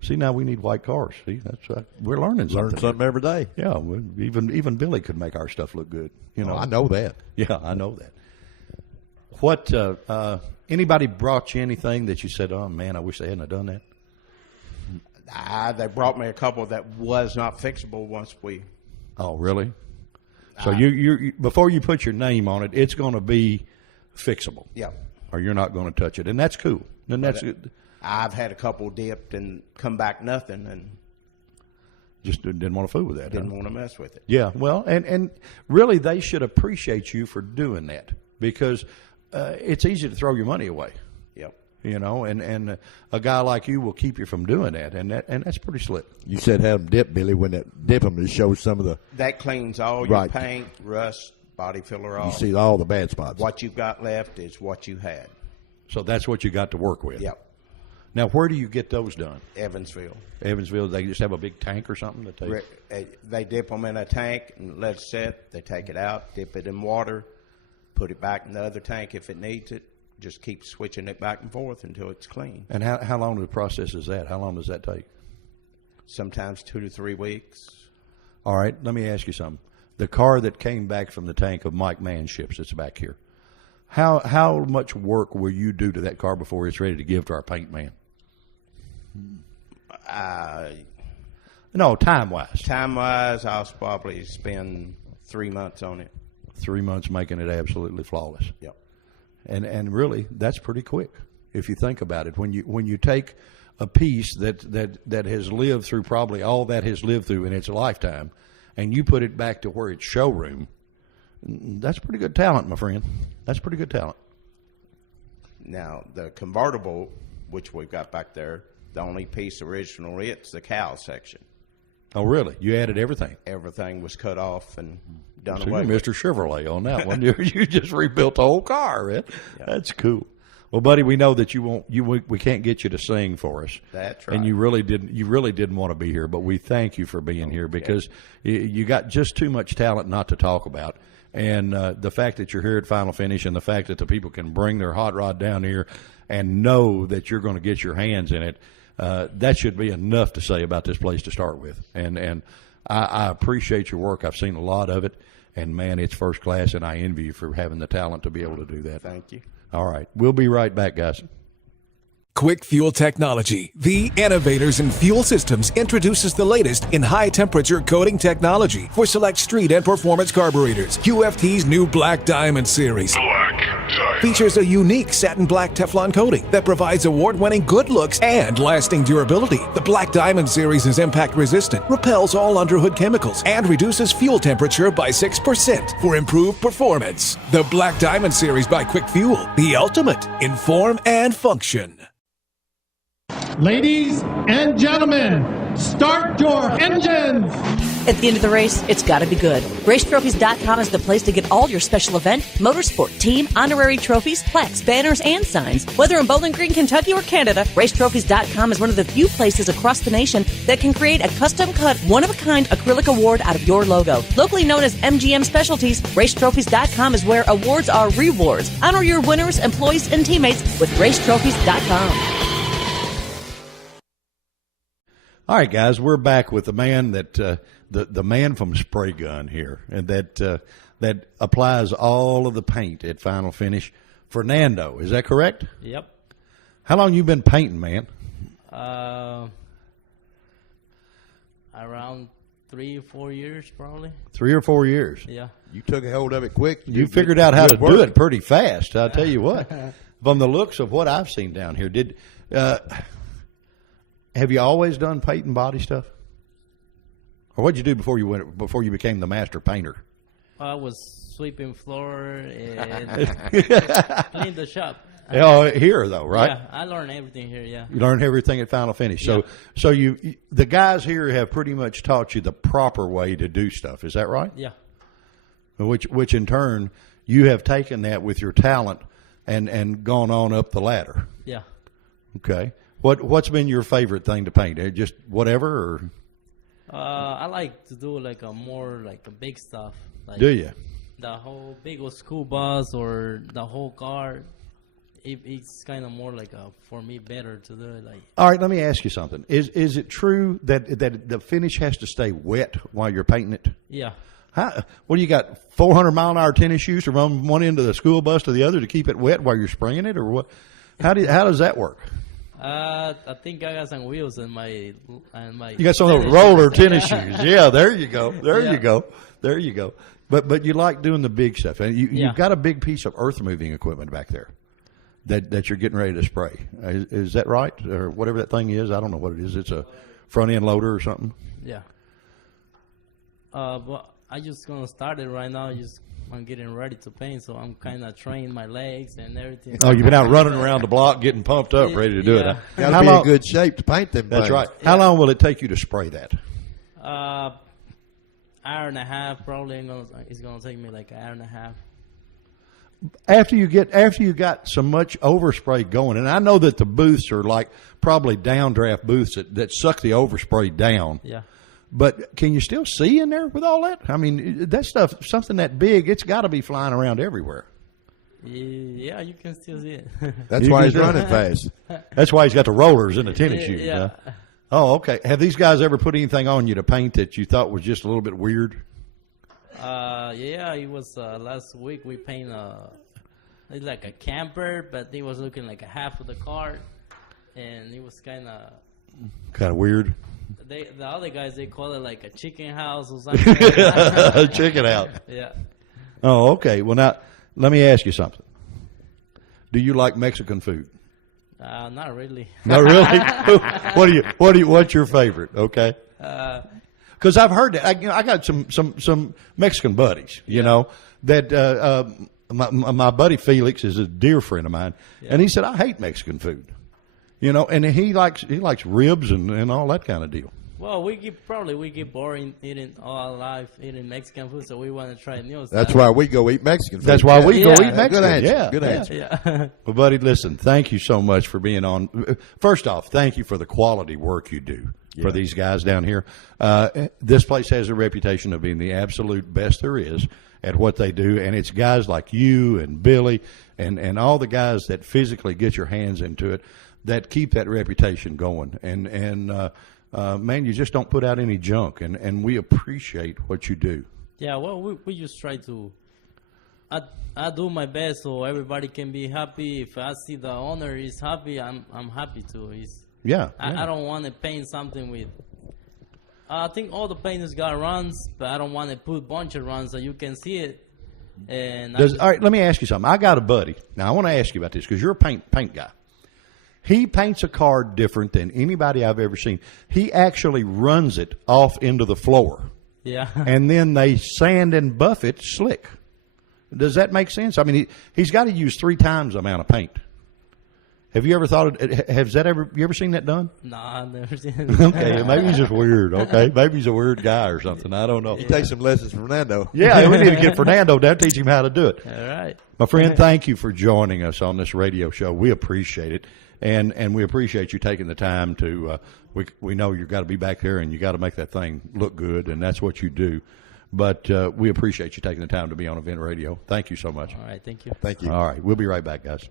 see, now we need white cars. See, that's we're learning something. Learn something every day. Yeah. Even Billy could make our stuff look good. You know. I know that. Yeah, I know that. What? Anybody brought you anything that you said, "Oh man, I wish they hadn't done that"? They brought me a couple that was not fixable once we. Oh, really? So you before you put your name on it, it's going to be fixable. Yeah. Or you're not going to touch it, and that's cool. And that's good. I've had a couple dipped and come back nothing, and just didn't want to fool with that. Didn't want to mess with it. Yeah. Well, and really, they should appreciate you for doing that because it's easy to throw your money away. Yep. You know, and a guy like you will keep you from doing that, and that's pretty slick. You said have them dip, Billy. When that dip them, it shows some of the. That cleans all your Right. paint, rust, body filler You off. see all the bad spots. What you've got left is what you had. So that's what you got to work with. Yep. Now, where do you get those done? Evansville. Evansville, they just have a big tank or something that They dip them in a tank and let it sit. They take it out, dip it in water, put it back in the other tank if it needs it. Just keep switching it back and forth until it's clean. And how long of the process is that? How long does that take? Sometimes 2 to 3 weeks. All right, let me ask you something. The car that came back from the tank of Mike Manships that's back here, how much work will you do to that car before it's ready to give to our paint man? No, time-wise. Time-wise, I'll probably spend 3 months on it. 3 months making it absolutely flawless. Yep. And really, that's pretty quick if you think about it. When you take a piece that has lived through probably all that has lived through in its lifetime, and you put it back to where it's showroom, that's pretty good talent, my friend. That's pretty good talent. Now, the convertible, which we've got back there, the only piece original, it's the cowl section. Oh, really? You added everything? Everything was cut off and done So away you're with. Mr. Chevrolet on that one. You just rebuilt the whole car, man. Yeah. That's cool. Well, buddy, we know that you won't. We can't get you to sing for us. That's right. And you really didn't want to be here, but we thank you for being here because you got just too much talent not to talk about. And the fact that you're here at Final Finish, and the fact that the people can bring their hot rod down here and know that you're going to get your hands in it, that should be enough to say about this place to start with. And I appreciate your work. I've seen a lot of it, and man, it's first class. And I envy you for having the talent to be able to do that. Thank you. All right, we'll be right back, guys. Quick Fuel Technology, the innovators in fuel systems, introduces the latest in high-temperature coating technology for select street and performance carburetors. QFT's new Black Diamond series features a unique satin black Teflon coating that provides award-winning good looks and lasting durability. The Black Diamond series is impact-resistant, repels all underhood chemicals, and reduces fuel temperature by 6% for improved performance. The Black Diamond series by Quick Fuel, the ultimate in form and function. Ladies and gentlemen, start your engines! At the end of the race, it's got to be good. RaceTrophies.com is the place to get all your special event, motorsport, team, honorary trophies, plaques, banners, and signs. Whether in Bowling Green, Kentucky, or Canada, RaceTrophies.com is one of the few places across the nation that can create a custom-cut, one-of-a-kind acrylic award out of your logo. Locally known as MGM Specialties, RaceTrophies.com is where awards are rewards. Honor your winners, employees, and teammates with RaceTrophies.com. All right, guys, we're back with the man that the man from Spray Gun here, and that applies all of the paint at Final Finish. Fernando, is that correct? Yep. How long you been painting, man? Around 3 or 4 years, probably. 3 or 4 years. Yeah. You took a hold of it quick. You figured out how to do it pretty fast. I'll tell you what. From the looks of what I've seen down here, have you always done paint and body stuff, or what'd you do before you became the master painter? I was sweeping floor and clean the shop. Here though, right? Yeah, I learned everything here. Yeah. You learned everything at Final Finish. So, the guys here have pretty much taught you the proper way to do stuff. Is that right? Yeah. Which in turn, you have taken that with your talent and gone on up the ladder. Yeah. Okay. What's been your favorite thing to paint? Just whatever, or? I like to do like a more like a big stuff. Like Do you? The whole big old school bus or the whole car. It's kind of more like for me better to do it like. All right, let me ask you something. Is it true that the finish has to stay wet while you're painting it? Yeah. What do you got? 400-mile-an-hour tennis shoes to run one end of the school bus to the other to keep it wet while you're spraying it, or what? How does that work? I think I got some wheels in my. You got some of those roller tennis shoes. Yeah, there you go. There you go. But you like doing the big stuff, and you've got a big piece of earth moving equipment back there that you're getting ready to spray. Is that right, or whatever that thing is? I don't know what it is. It's a front end loader or something. Yeah. But I just gonna start it right now. I'm getting ready to paint, so I'm kind of training my legs and everything. Oh, you've been out running around the block, getting pumped up, ready to do it. Got to be in good shape to paint them. That's things. right. How long will it take you to spray that? Hour and a half probably. It's gonna take me like an hour and a half. After you got so much overspray going, and I know that the booths are like probably downdraft booths that suck the overspray down. Yeah. But can you still see in there with all that? I mean, that stuff, something that big, it's got to be flying around everywhere. Yeah, you can still see it. That's why he's running fast. That's why he's got the rollers and the tennis shoes. Yeah. Huh? Oh, okay. Have these guys ever put anything on you to paint that you thought was just a little bit weird? Yeah, it was last week we painted it's like a camper, but it was looking like a half of the car, and it was kind of weird. The other guys, they call it like a chicken house or something. Chicken house. Yeah. Oh, okay. Well, now let me ask you something. Do you like Mexican food? Not really. Not really. What's your favorite? Okay. Because I've heard that. I got some Mexican buddies. You know that my buddy Felix is a dear friend of mine, and he said I hate Mexican food. You know, and he likes ribs and all that kind of deal. Well, we get boring eating all our life eating Mexican food, so we want to try new stuff. That's why we go eat Mexican food. That's why we go eat Mexican. Good answer. Yeah, good answer. Yeah. Well, buddy, listen, thank you so much for being on. First off, thank you for the quality work you do for these guys down here. This place has a reputation of being the absolute best there is at what they do, and it's guys like you and Billy and all the guys that physically get your hands into it that keep that reputation going. And man, you just don't put out any junk, and we appreciate what you do. Yeah, well, we just try to. I do my best so everybody can be happy. If I see the owner is happy, I'm happy too. I don't want to paint something with. I think all the painters got runs, but I don't want to put a bunch of runs so you can see it. And all right, let me ask you something. I got a buddy. Now I want to ask you about this because you're a paint guy. He paints a car different than anybody I've ever seen. He actually runs it off into the floor. Yeah. And then they sand and buff it slick. Does that make sense? I mean, he's got to use 3 times the amount of paint. Have you ever thought you ever seen that done? No, I've never seen it. Okay, maybe he's just weird, okay? Maybe he's a weird guy or something. I don't know. You take some lessons from Fernando. Yeah, we need to get Fernando down, teach him how to do it. All right. My friend, thank you for joining us on this radio show. We appreciate it. And we appreciate you taking the time to, we know you've got to be back there and you got to make that thing look good, and that's what you do. But we appreciate you taking the time to be on Event Radio. Thank you so much. All right, thank you. Thank you. All right, we'll be right back, guys.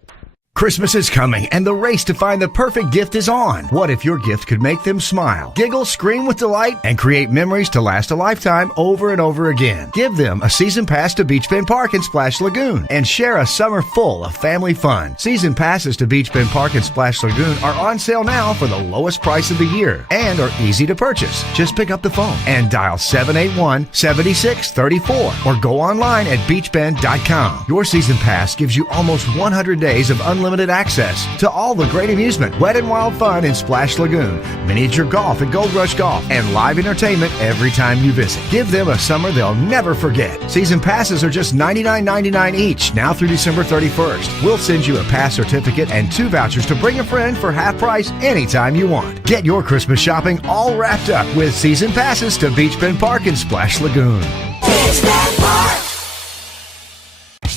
Christmas is coming, and the race to find the perfect gift is on. What if your gift could make them smile, giggle, scream with delight, and create memories to last a lifetime over and over again? Give them a season pass to Beach Bend Park and Splash Lagoon and share a summer full of family fun. Season passes to Beach Bend Park and Splash Lagoon are on sale now for the lowest price of the year and are easy to purchase. Just pick up the phone and dial 781-7634 or go online at beachbend.com. Your season pass gives you almost 100 days of unlimited access to all the great amusement, wet and wild fun in Splash Lagoon, miniature golf at Gold Rush Golf, and live entertainment every time you visit. Give them a summer they'll never forget. Season passes are just $99.99 each, now through December 31st. We'll send you a pass certificate and 2 vouchers to bring a friend for half price anytime you want. Get your Christmas shopping all wrapped up with season passes to Beach Bend Park and Splash Lagoon. Beach Bend Park.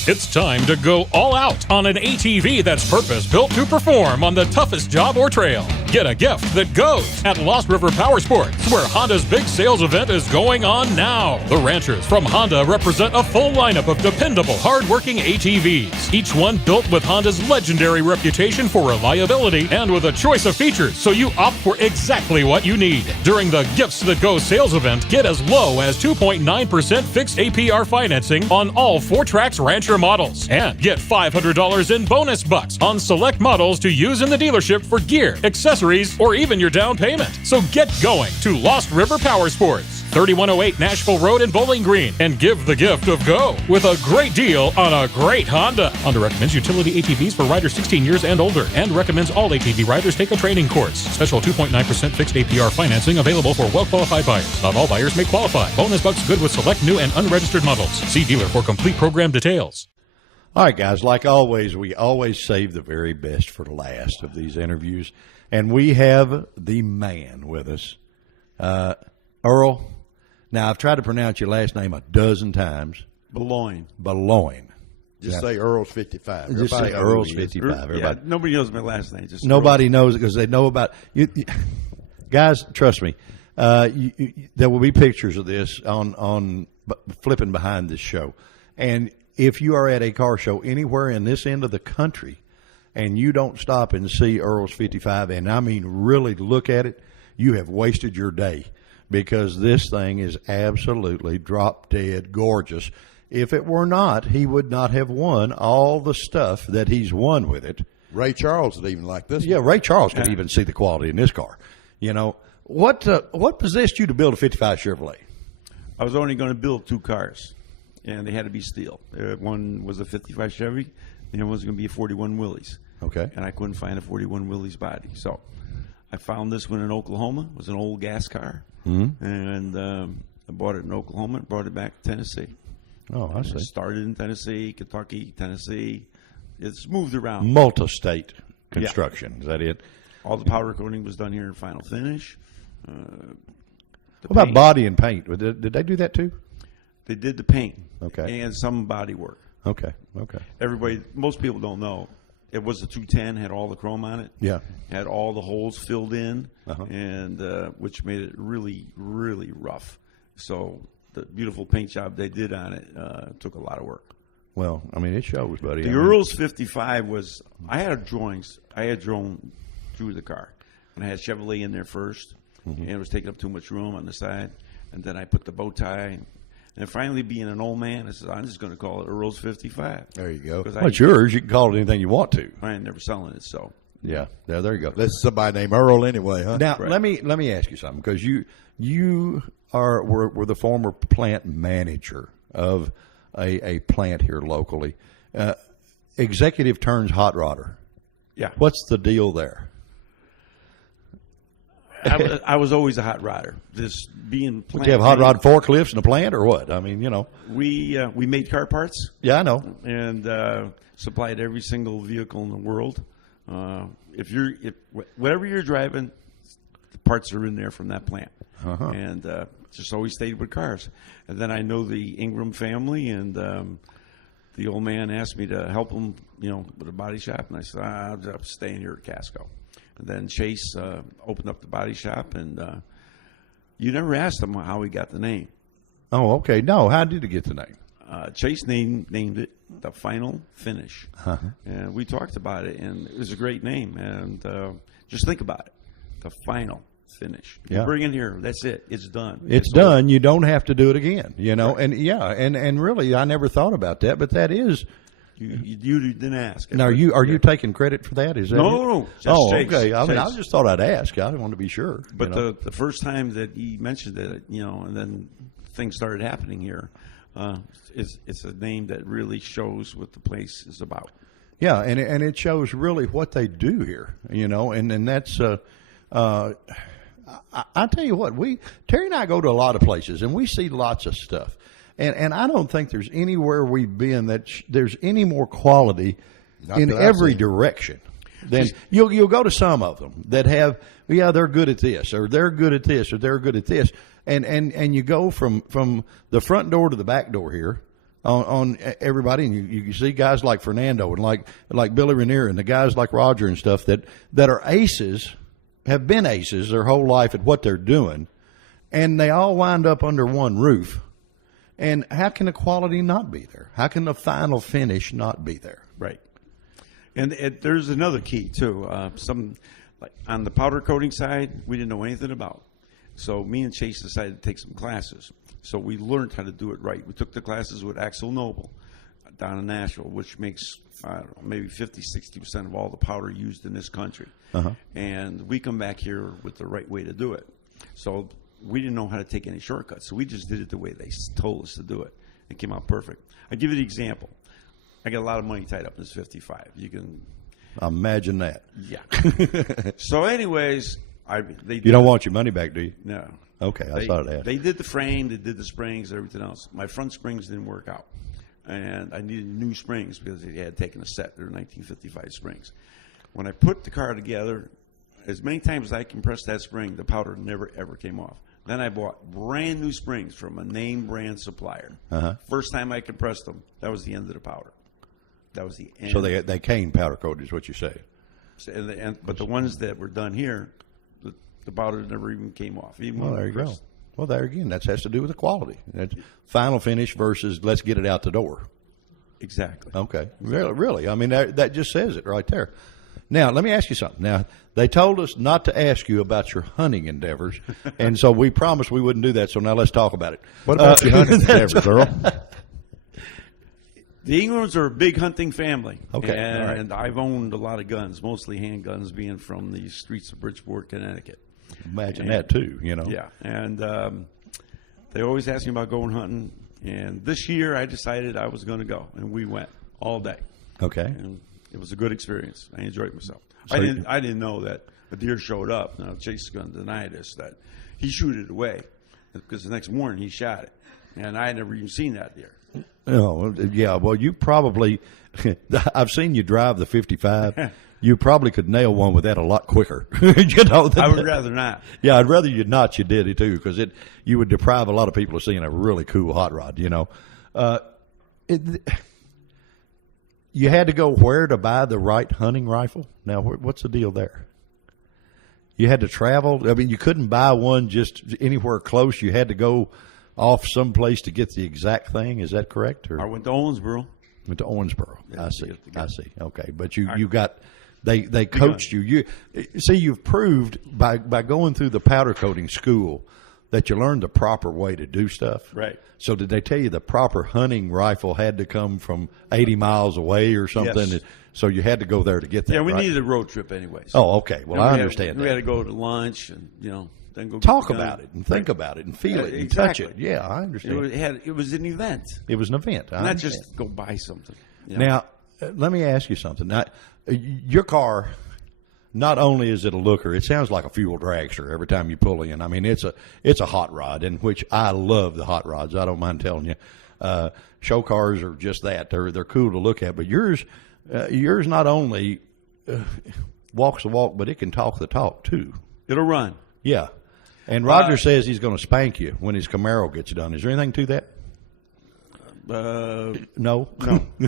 It's time to go all out on an ATV that's purpose-built to perform on the toughest job or trail. Get a gift that goes at Lost River Power Sports, where Honda's big sales event is going on now. The ranchers from Honda represent a full lineup of dependable, hard-working ATVs, each one built with Honda's legendary reputation for reliability and with a choice of features, so you opt for exactly what you need. During the Gifts That Go sales event, get as low as 2.9% fixed APR financing on all 4Trax Rancher models, and get $500 in bonus bucks on select models to use in the dealership for gear, accessories, or even your down payment. So get going to Lost River Power Sports, 3108 Nashville Road in Bowling Green, and give the gift of go with a great deal on a great Honda. Honda recommends utility ATVs for riders 16 years and older and recommends all ATV riders take a training course. Special 2.9% fixed APR financing available for well-qualified buyers. Not all buyers may qualify. Bonus bucks good with select new and unregistered models. See dealer for complete program details. All right, guys, like always, we always save the very best for last of these interviews. And we have the man with us, Earl. Now, I've tried to pronounce your last name a dozen times. Boulogne. Just say Earl's 55. Just say Earl's 55. Yeah, nobody knows my last name. Just nobody knows it because they know about you. Guys, trust me. There will be pictures of this on flipping behind this show. And if you are at a car show anywhere in this end of the country and you don't stop and see Earl's 55, and I mean really look at it, you have wasted your day because this thing is absolutely drop dead gorgeous. If it were not, he would not have won all the stuff that he's won with it. Ray Charles would even like this. Yeah, Ray Charles could even see the quality in this car. You know, what possessed you to build a 55 Chevrolet? I was only going to build 2 cars, and they had to be steel. One was a 55 Chevy, and the other was going to be a 41 Willys. Okay. And I couldn't find a 41 Willys body. So I found this one in Oklahoma. It was an old gas car. Mm-hmm. And I bought it in Oklahoma and brought it back to Tennessee. Oh, I see. It started in Tennessee, Kentucky, Tennessee. It's moved around. Multi-state construction. Is that it? All the powder coating was done here in Final Finish. What about body and paint? Did they do that too? They did the paint. Okay. And some body work. Okay. Most people don't know. It was a 210, had all the chrome on it. Yeah. Had all the holes filled in, Uh-huh. and which made it really, really rough. So the beautiful paint job they did on it took a lot of work. Well, I mean, it shows, buddy. The Earl's 55 was, I had drawings. I had drawn through the car. And I had Chevrolet in there first, and it was taking up too much room on the side. And then I put the bow tie. And finally, being an old man, I said, I'm just going to call it Earl's 55. There you go. Well, it's yours. You can call it anything you want to. I ain't never selling it, so. Yeah, there you go. That's somebody named Earl anyway, huh? Now, Right. let me ask you something, because you were the former plant manager of a plant here locally. Executive turns hot rodder. Yeah. What's the deal there? I was always a hot rodder. This being plant. Would you have hot rod forklifts in a plant or what? I mean, you know. We made car parts. Yeah, I know. And supplied every single vehicle in the world. Whatever you're driving, the parts are in there from that plant. Uh-huh. And just always stayed with cars. And then I know the Ingram family, and the old man asked me to help him, with a body shop, and I said, I'm staying here at Casco. And then Chase opened up the body shop, and you never asked him how he got the name. Oh, okay. No, how did he get the name? Chase named it The Final Finish. Uh-huh. And we talked about it, and it was a great name. And just think about it. The Final Finish. Yeah. You bring it here, that's it. It's done. It's done. over. You don't have to do it again, Right. Right. And really, I never thought about that, but that is. You didn't ask. Now, are you taking credit for that? Is that No. it? Just Chase. Chase. Okay. I mean, I Chase. just thought I'd ask. I didn't want to be sure. But the first time that he mentioned it, and then things started happening here, it's a name that really shows what the place is about. Yeah, and it shows really what they do here, and that's. I tell you what, Terry and I go to a lot of places, and we see lots of stuff. And I don't think there's anywhere we've been that there's any more quality in every direction. Then you'll go to some of them that have, they're good at this, or they're good at this, or they're good at this, and you go from the front door to the back door here on everybody, and you see guys like Fernando and like Billy Ranier and the guys like Roger and stuff that are aces, have been aces their whole life at what they're doing, and they all wind up under one roof. And how can the quality not be there? How can the final finish not be there? Right. And there's another key too. Like on the powder coating side, we didn't know anything about. So me and Chase decided to take some classes. So we learned how to do it right. We took the classes with Axel Noble down in Nashville, which makes maybe 50-60% of all the powder used in this country. Uh-huh. And we come back here with the right way to do it. So we didn't know how to take any shortcuts, so we just did it the way they told us to do it. It came out perfect. I'll give you an example. I got a lot of money tied up in this 55. You can imagine that. Yeah. So, anyways, you don't want your money back, do you? No. Okay, I saw that. They did the frame, they did the springs, everything else. My front springs didn't work out, and I needed new springs because they had taken a set. They're 1955 springs. When I put the car together, as many times as I compressed that spring, the powder never, ever came off. Then I bought brand new springs from a name brand supplier. First time I compressed them, that was the end of the powder. That was the end. So they came powder coated is what you say. But the ones that were done here, the powder never even came off. Well, there you go. Well, there again, that has to do with the quality. That's final finish versus let's get it out the door. Exactly. Okay. Really. I mean, that just says it right there. Now, let me ask you something. Now, they told us not to ask you about your hunting endeavors, and so we promised we wouldn't do that, so now let's talk about it. What about your hunting endeavors, Earl? The Ingrams are a big hunting family. Okay. And I've owned a lot of guns, mostly handguns, being from the streets of Bridgeport, Connecticut. Imagine that, too, you know. Yeah. And they always ask me about going hunting. And this year I decided I was going to go, and we went all day. Okay. And it was a good experience. I enjoyed myself. So I didn't know that a deer showed up. Now, Chase is going to deny this, that he shoot it away because the next morning he shot it. And I had never even seen that deer. Oh, yeah. Well, you probably – I've seen you drive the 55. You probably could nail one with that a lot quicker. You know, I would rather not. Yeah, I'd rather you not. You did it, too, because you would deprive a lot of people of seeing a really cool hot rod, you know. You had to go where to buy the right hunting rifle? Now, what's the deal there? You had to travel? I mean, you couldn't buy one just anywhere close. You had to go off someplace to get the exact thing. Is that correct? Or? I went to Owensboro. Went to Owensboro. Yeah, I see. Okay, but you got they coached you. You see, you've proved by going through the powder coating school that you learned the proper way to do stuff. Right. So did they tell you the proper hunting rifle had to come from 80 miles away or something? Yes. So you had to go there to get that. Yeah, we right? needed a road trip anyways. Oh, okay. Well, I understand that. We had to go to lunch and then go talk about it and think about it and feel it and touch it. Yeah, I understand. It was an event. It was an event. Not just go buy something. Now, let me ask you something. Now, your car, not only is it a looker, it sounds like a fuel dragster every time you pull in. I mean, it's a hot rod, in which I love the hot rods. I don't mind telling you. Show cars are just that. They're cool to look at. But yours not only walks the walk, but it can talk the talk too. It'll run. Yeah. And Roger says he's going to spank you when his Camaro gets done. Is there anything to that? No.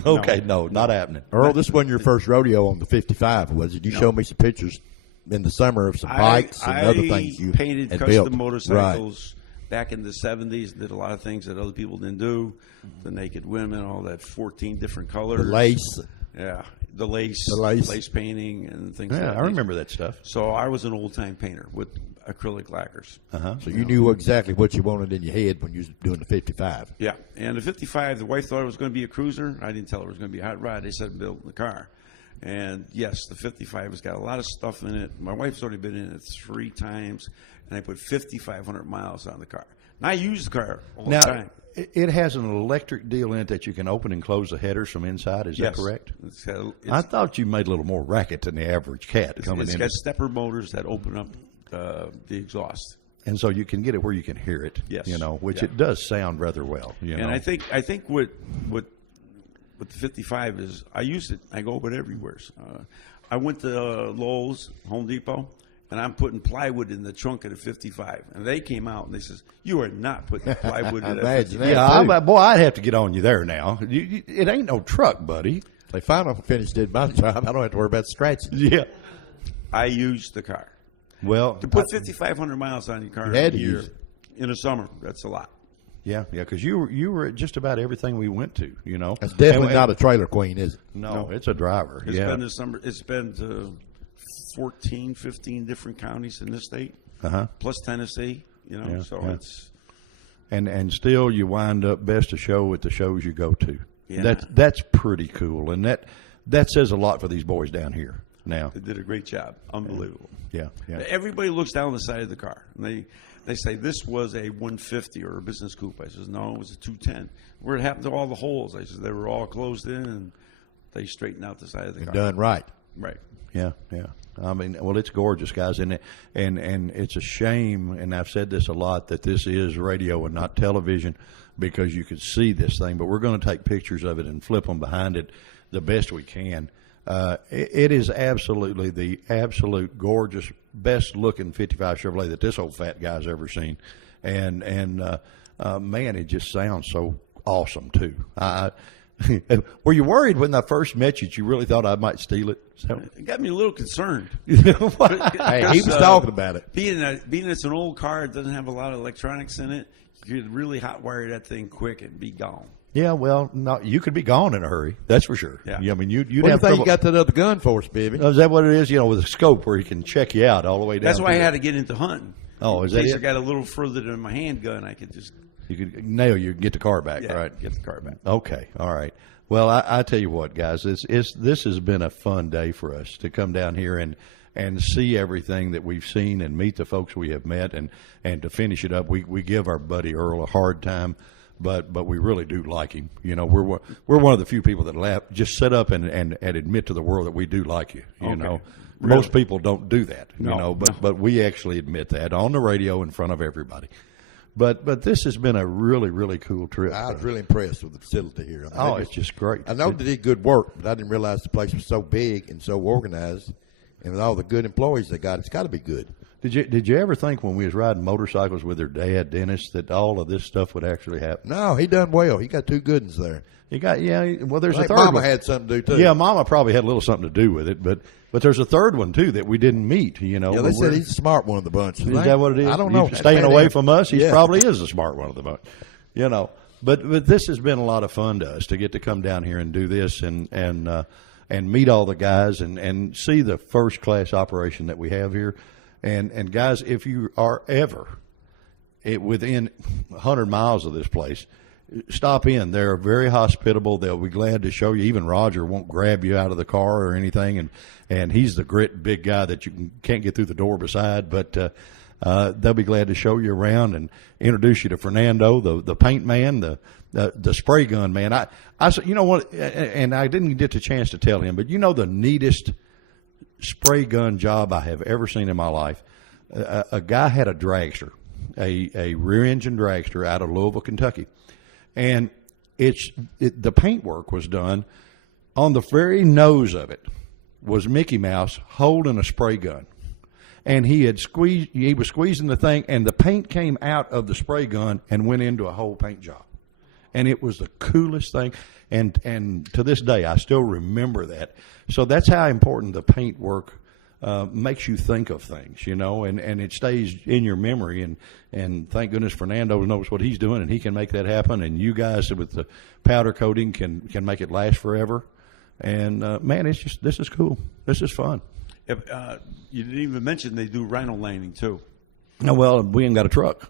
Okay, no, not happening. Earl, this wasn't your first rodeo on the 55, was it? You showed me some pictures in the summer of some bikes and other things you painted had custom built. motorcycles back in the 70s. Did a lot of things that other people didn't do. The naked women, all that 14 different colors. The lace. Yeah, the lace painting and things like that. Yeah, I remember that stuff. So I was an old-time painter with acrylic lacquers. So you knew exactly what you wanted in your head when you was doing the 55. Yeah, and the 55, the wife thought it was going to be a cruiser. I didn't tell her it was going to be a hot rod. They said build the car. And yes, the 55 has got a lot of stuff in it. My wife's already been in it 3 times, and I put 5,500 miles on the car. And I use the car all the time. It has an electric deal in it that you can open and close the headers from inside. Is that correct? I thought you made a little more racket than the average cat coming in. It's got stepper motors that open up the exhaust. And so you can get it where you can hear it. Yes. Which it does sound rather well. And I think what the 55 is, I use it. I go with it everywhere. I went to Lowe's, Home Depot, and I'm putting plywood in the trunk of the 55. And they came out and they says, "You are not putting plywood in that 55." Yeah, boy, I'd have to get on you there now. It ain't no truck, buddy. They finally finished did my job. I don't have to worry about scratching. Yeah. I used the car. Well, to put 5,500 miles on your car in a year, in the summer, that's a lot. Yeah, because you were at just about everything we went to, That's definitely not a trailer queen, is it? No, it's a driver. It's been this summer. It's been to 14, 15 different counties in this state, plus Tennessee. It's and still you wind up best of show at the shows you go to. Yeah. That's pretty cool, and that says a lot for these boys down here. Now they did a great job, unbelievable. Yeah. Everybody looks down the side of the car, and They say this was a 150 or a business coupe. I says, no, it was a 210. Where it happened to all the holes? I says, they were all closed in, and they straightened out the side of the car. Done right. Right. Yeah, yeah. I mean, well, it's gorgeous, guys, and it's a shame, and I've said this a lot, that this is radio and not television, because you could see this thing. But we're going to take pictures of it and flip them behind it the best we can. It is absolutely the absolute gorgeous, best-looking 55 Chevrolet that this old fat guy's ever seen, and man, it just sounds so awesome too. Were you worried when I first met you that you really thought I might steal it? It got me a little concerned. Hey, he was talking about it. Being it's an old car, it doesn't have a lot of electronics in it. You could really hot wire that thing quick and be gone. Yeah, well, no, you could be gone in a hurry. That's for sure. Yeah. I mean, you'd What do you have think trouble. you got that other gun for us, baby? Is that what it is? You know, with a scope where he can check you out all the way down. That's why I to had to get into hunting. Oh, is in that case it? I got a little further than my handgun, I could just. You could nail you and get the car back, Yeah, right? get the car back. Okay, all right. Well, I tell you what, guys, this has been a fun day for us to come down here and see everything that we've seen and meet the folks we have met, and to finish it up, we give our buddy Earl a hard time, but we really do like him. You know, we're one of the few people that laugh, just sit up and admit to the world that we do like you. You Okay. know, Really? most people don't do that. No, you know, no. but we actually admit that on the radio in front of everybody. But this has been a really, really cool trip. I was really impressed with the facility here. I mean, Oh, it's just great. I know they did good work, but I didn't realize the place was so big and so organized, and with all the good employees they got, it's got to be good. Did you ever think when we was riding motorcycles with their dad, Dennis, that all of this stuff would actually happen? No, he done well. He got two good ones there. He got well. There's I a think third Mama one. had something to do too. Yeah, Mama probably had a little something to do with it, but there's a third one too that we didn't meet. You know, Yeah, they said he's the smart one of the bunch. Is that what it is? I don't know. He's staying away from us. He Yeah. probably is the smart one of the bunch. You know, but this has been a lot of fun to us to get to come down here and do this and meet all the guys and see the first class operation that we have here. And guys, if you are ever within 100 miles of this place, stop in. They're very hospitable. They'll be glad to show you. Even Roger won't grab you out of the car or anything, and he's the grit big guy that you can't get through the door beside. But they'll be glad to show you around and introduce you to Fernando, the paint man, the spray gun man. I you know what? And I didn't get the chance to tell him, but you know the neatest spray gun job I have ever seen in my life. A guy had a dragster, a rear engine dragster out of Louisville, Kentucky. And the paint work was done on the very nose of it was Mickey Mouse holding a spray gun, and he was squeezing the thing, and the paint came out of the spray gun and went into a whole paint job, and it was the coolest thing. And to this day, I still remember that. So that's how important the paint work makes you think of things, you know, and it stays in your memory. And thank goodness Fernando knows what he's doing, and he can make that happen. And you guys with the powder coating can make it last forever. And man, this is cool. This is fun. If, you didn't even mention they do rhino lining too. No, well, we ain't got a truck.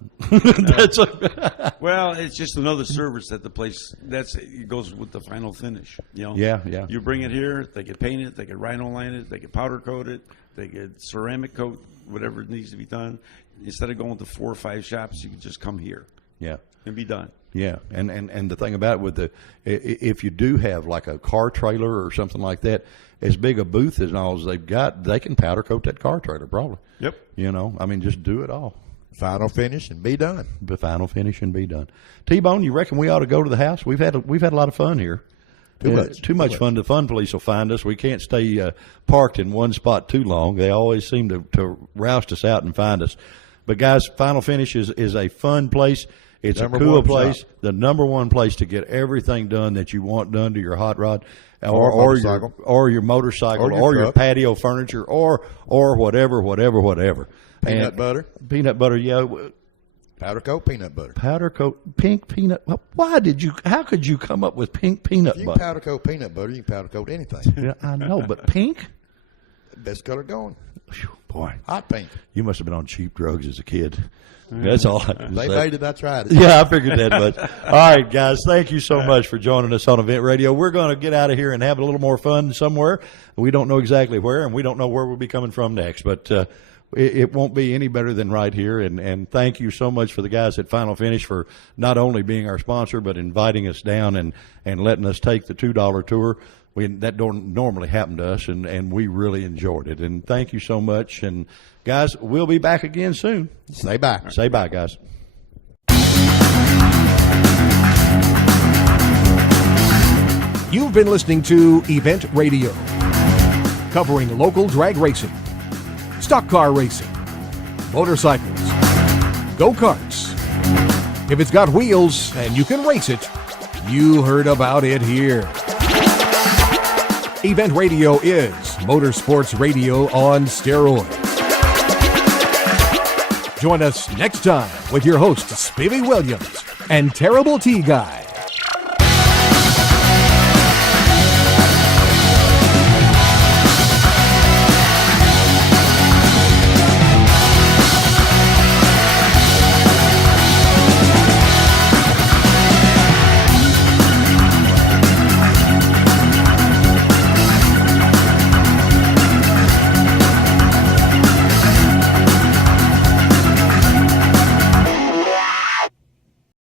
Well, it's just another service that the place it goes with the final finish. You know. Yeah. You bring it here, they can paint it, they can rhino line it, they can powder coat it, they can ceramic coat whatever needs to be done. Instead of going to 4 or 5 shops, you can just come here. Yeah. And be done. Yeah, and the thing about it if you do have like a car trailer or something like that, as big a booth as all as they've got, they can powder coat that car trailer probably. Yep. You know, I mean, just do it all. Final finish and be done. The final finish and be done. T-Bone, you reckon we ought to go to the house? We've had a lot of fun here. Too much fun. The fun police will find us. We can't stay parked in one spot too long. They always seem to roust us out and find us. But guys, Final Finish is a fun place. It's a cool place. Shop. The number one place to get everything done that you want done to your hot rod, Or your motorcycle, or your patio furniture, or whatever. Peanut butter. Peanut butter, yeah. Powder coat peanut butter. Powder coat pink peanut. How could you come up with pink peanut You butter? can powder coat peanut butter. You can powder coat anything. Yeah, I know, but pink? Best color going. Whew, boy, hot pink. You must have been on cheap drugs as a kid. That's all I can They say. made it. I tried it. Yeah, I figured that much. All right, guys, thank you so much for joining us on Event Radio. We're going to get out of here and have a little more fun somewhere. We don't know exactly where, and we don't know where we'll be coming from next, but it won't be any better than right here. And thank you so much for the guys at Final Finish for not only being our sponsor, but inviting us down and letting us take the $2 tour. That don't normally happen to us, and we really enjoyed it. And thank you so much. And, guys, we'll be back again soon. Say bye. Say bye, guys. You've been listening to Event Radio, covering local drag racing, stock car racing, motorcycles, go-karts. If it's got wheels and you can race it, you heard about it here. Event Radio is motorsports radio on steroids. Join us next time with your hosts, Spivey Williams and Terrible T Guy.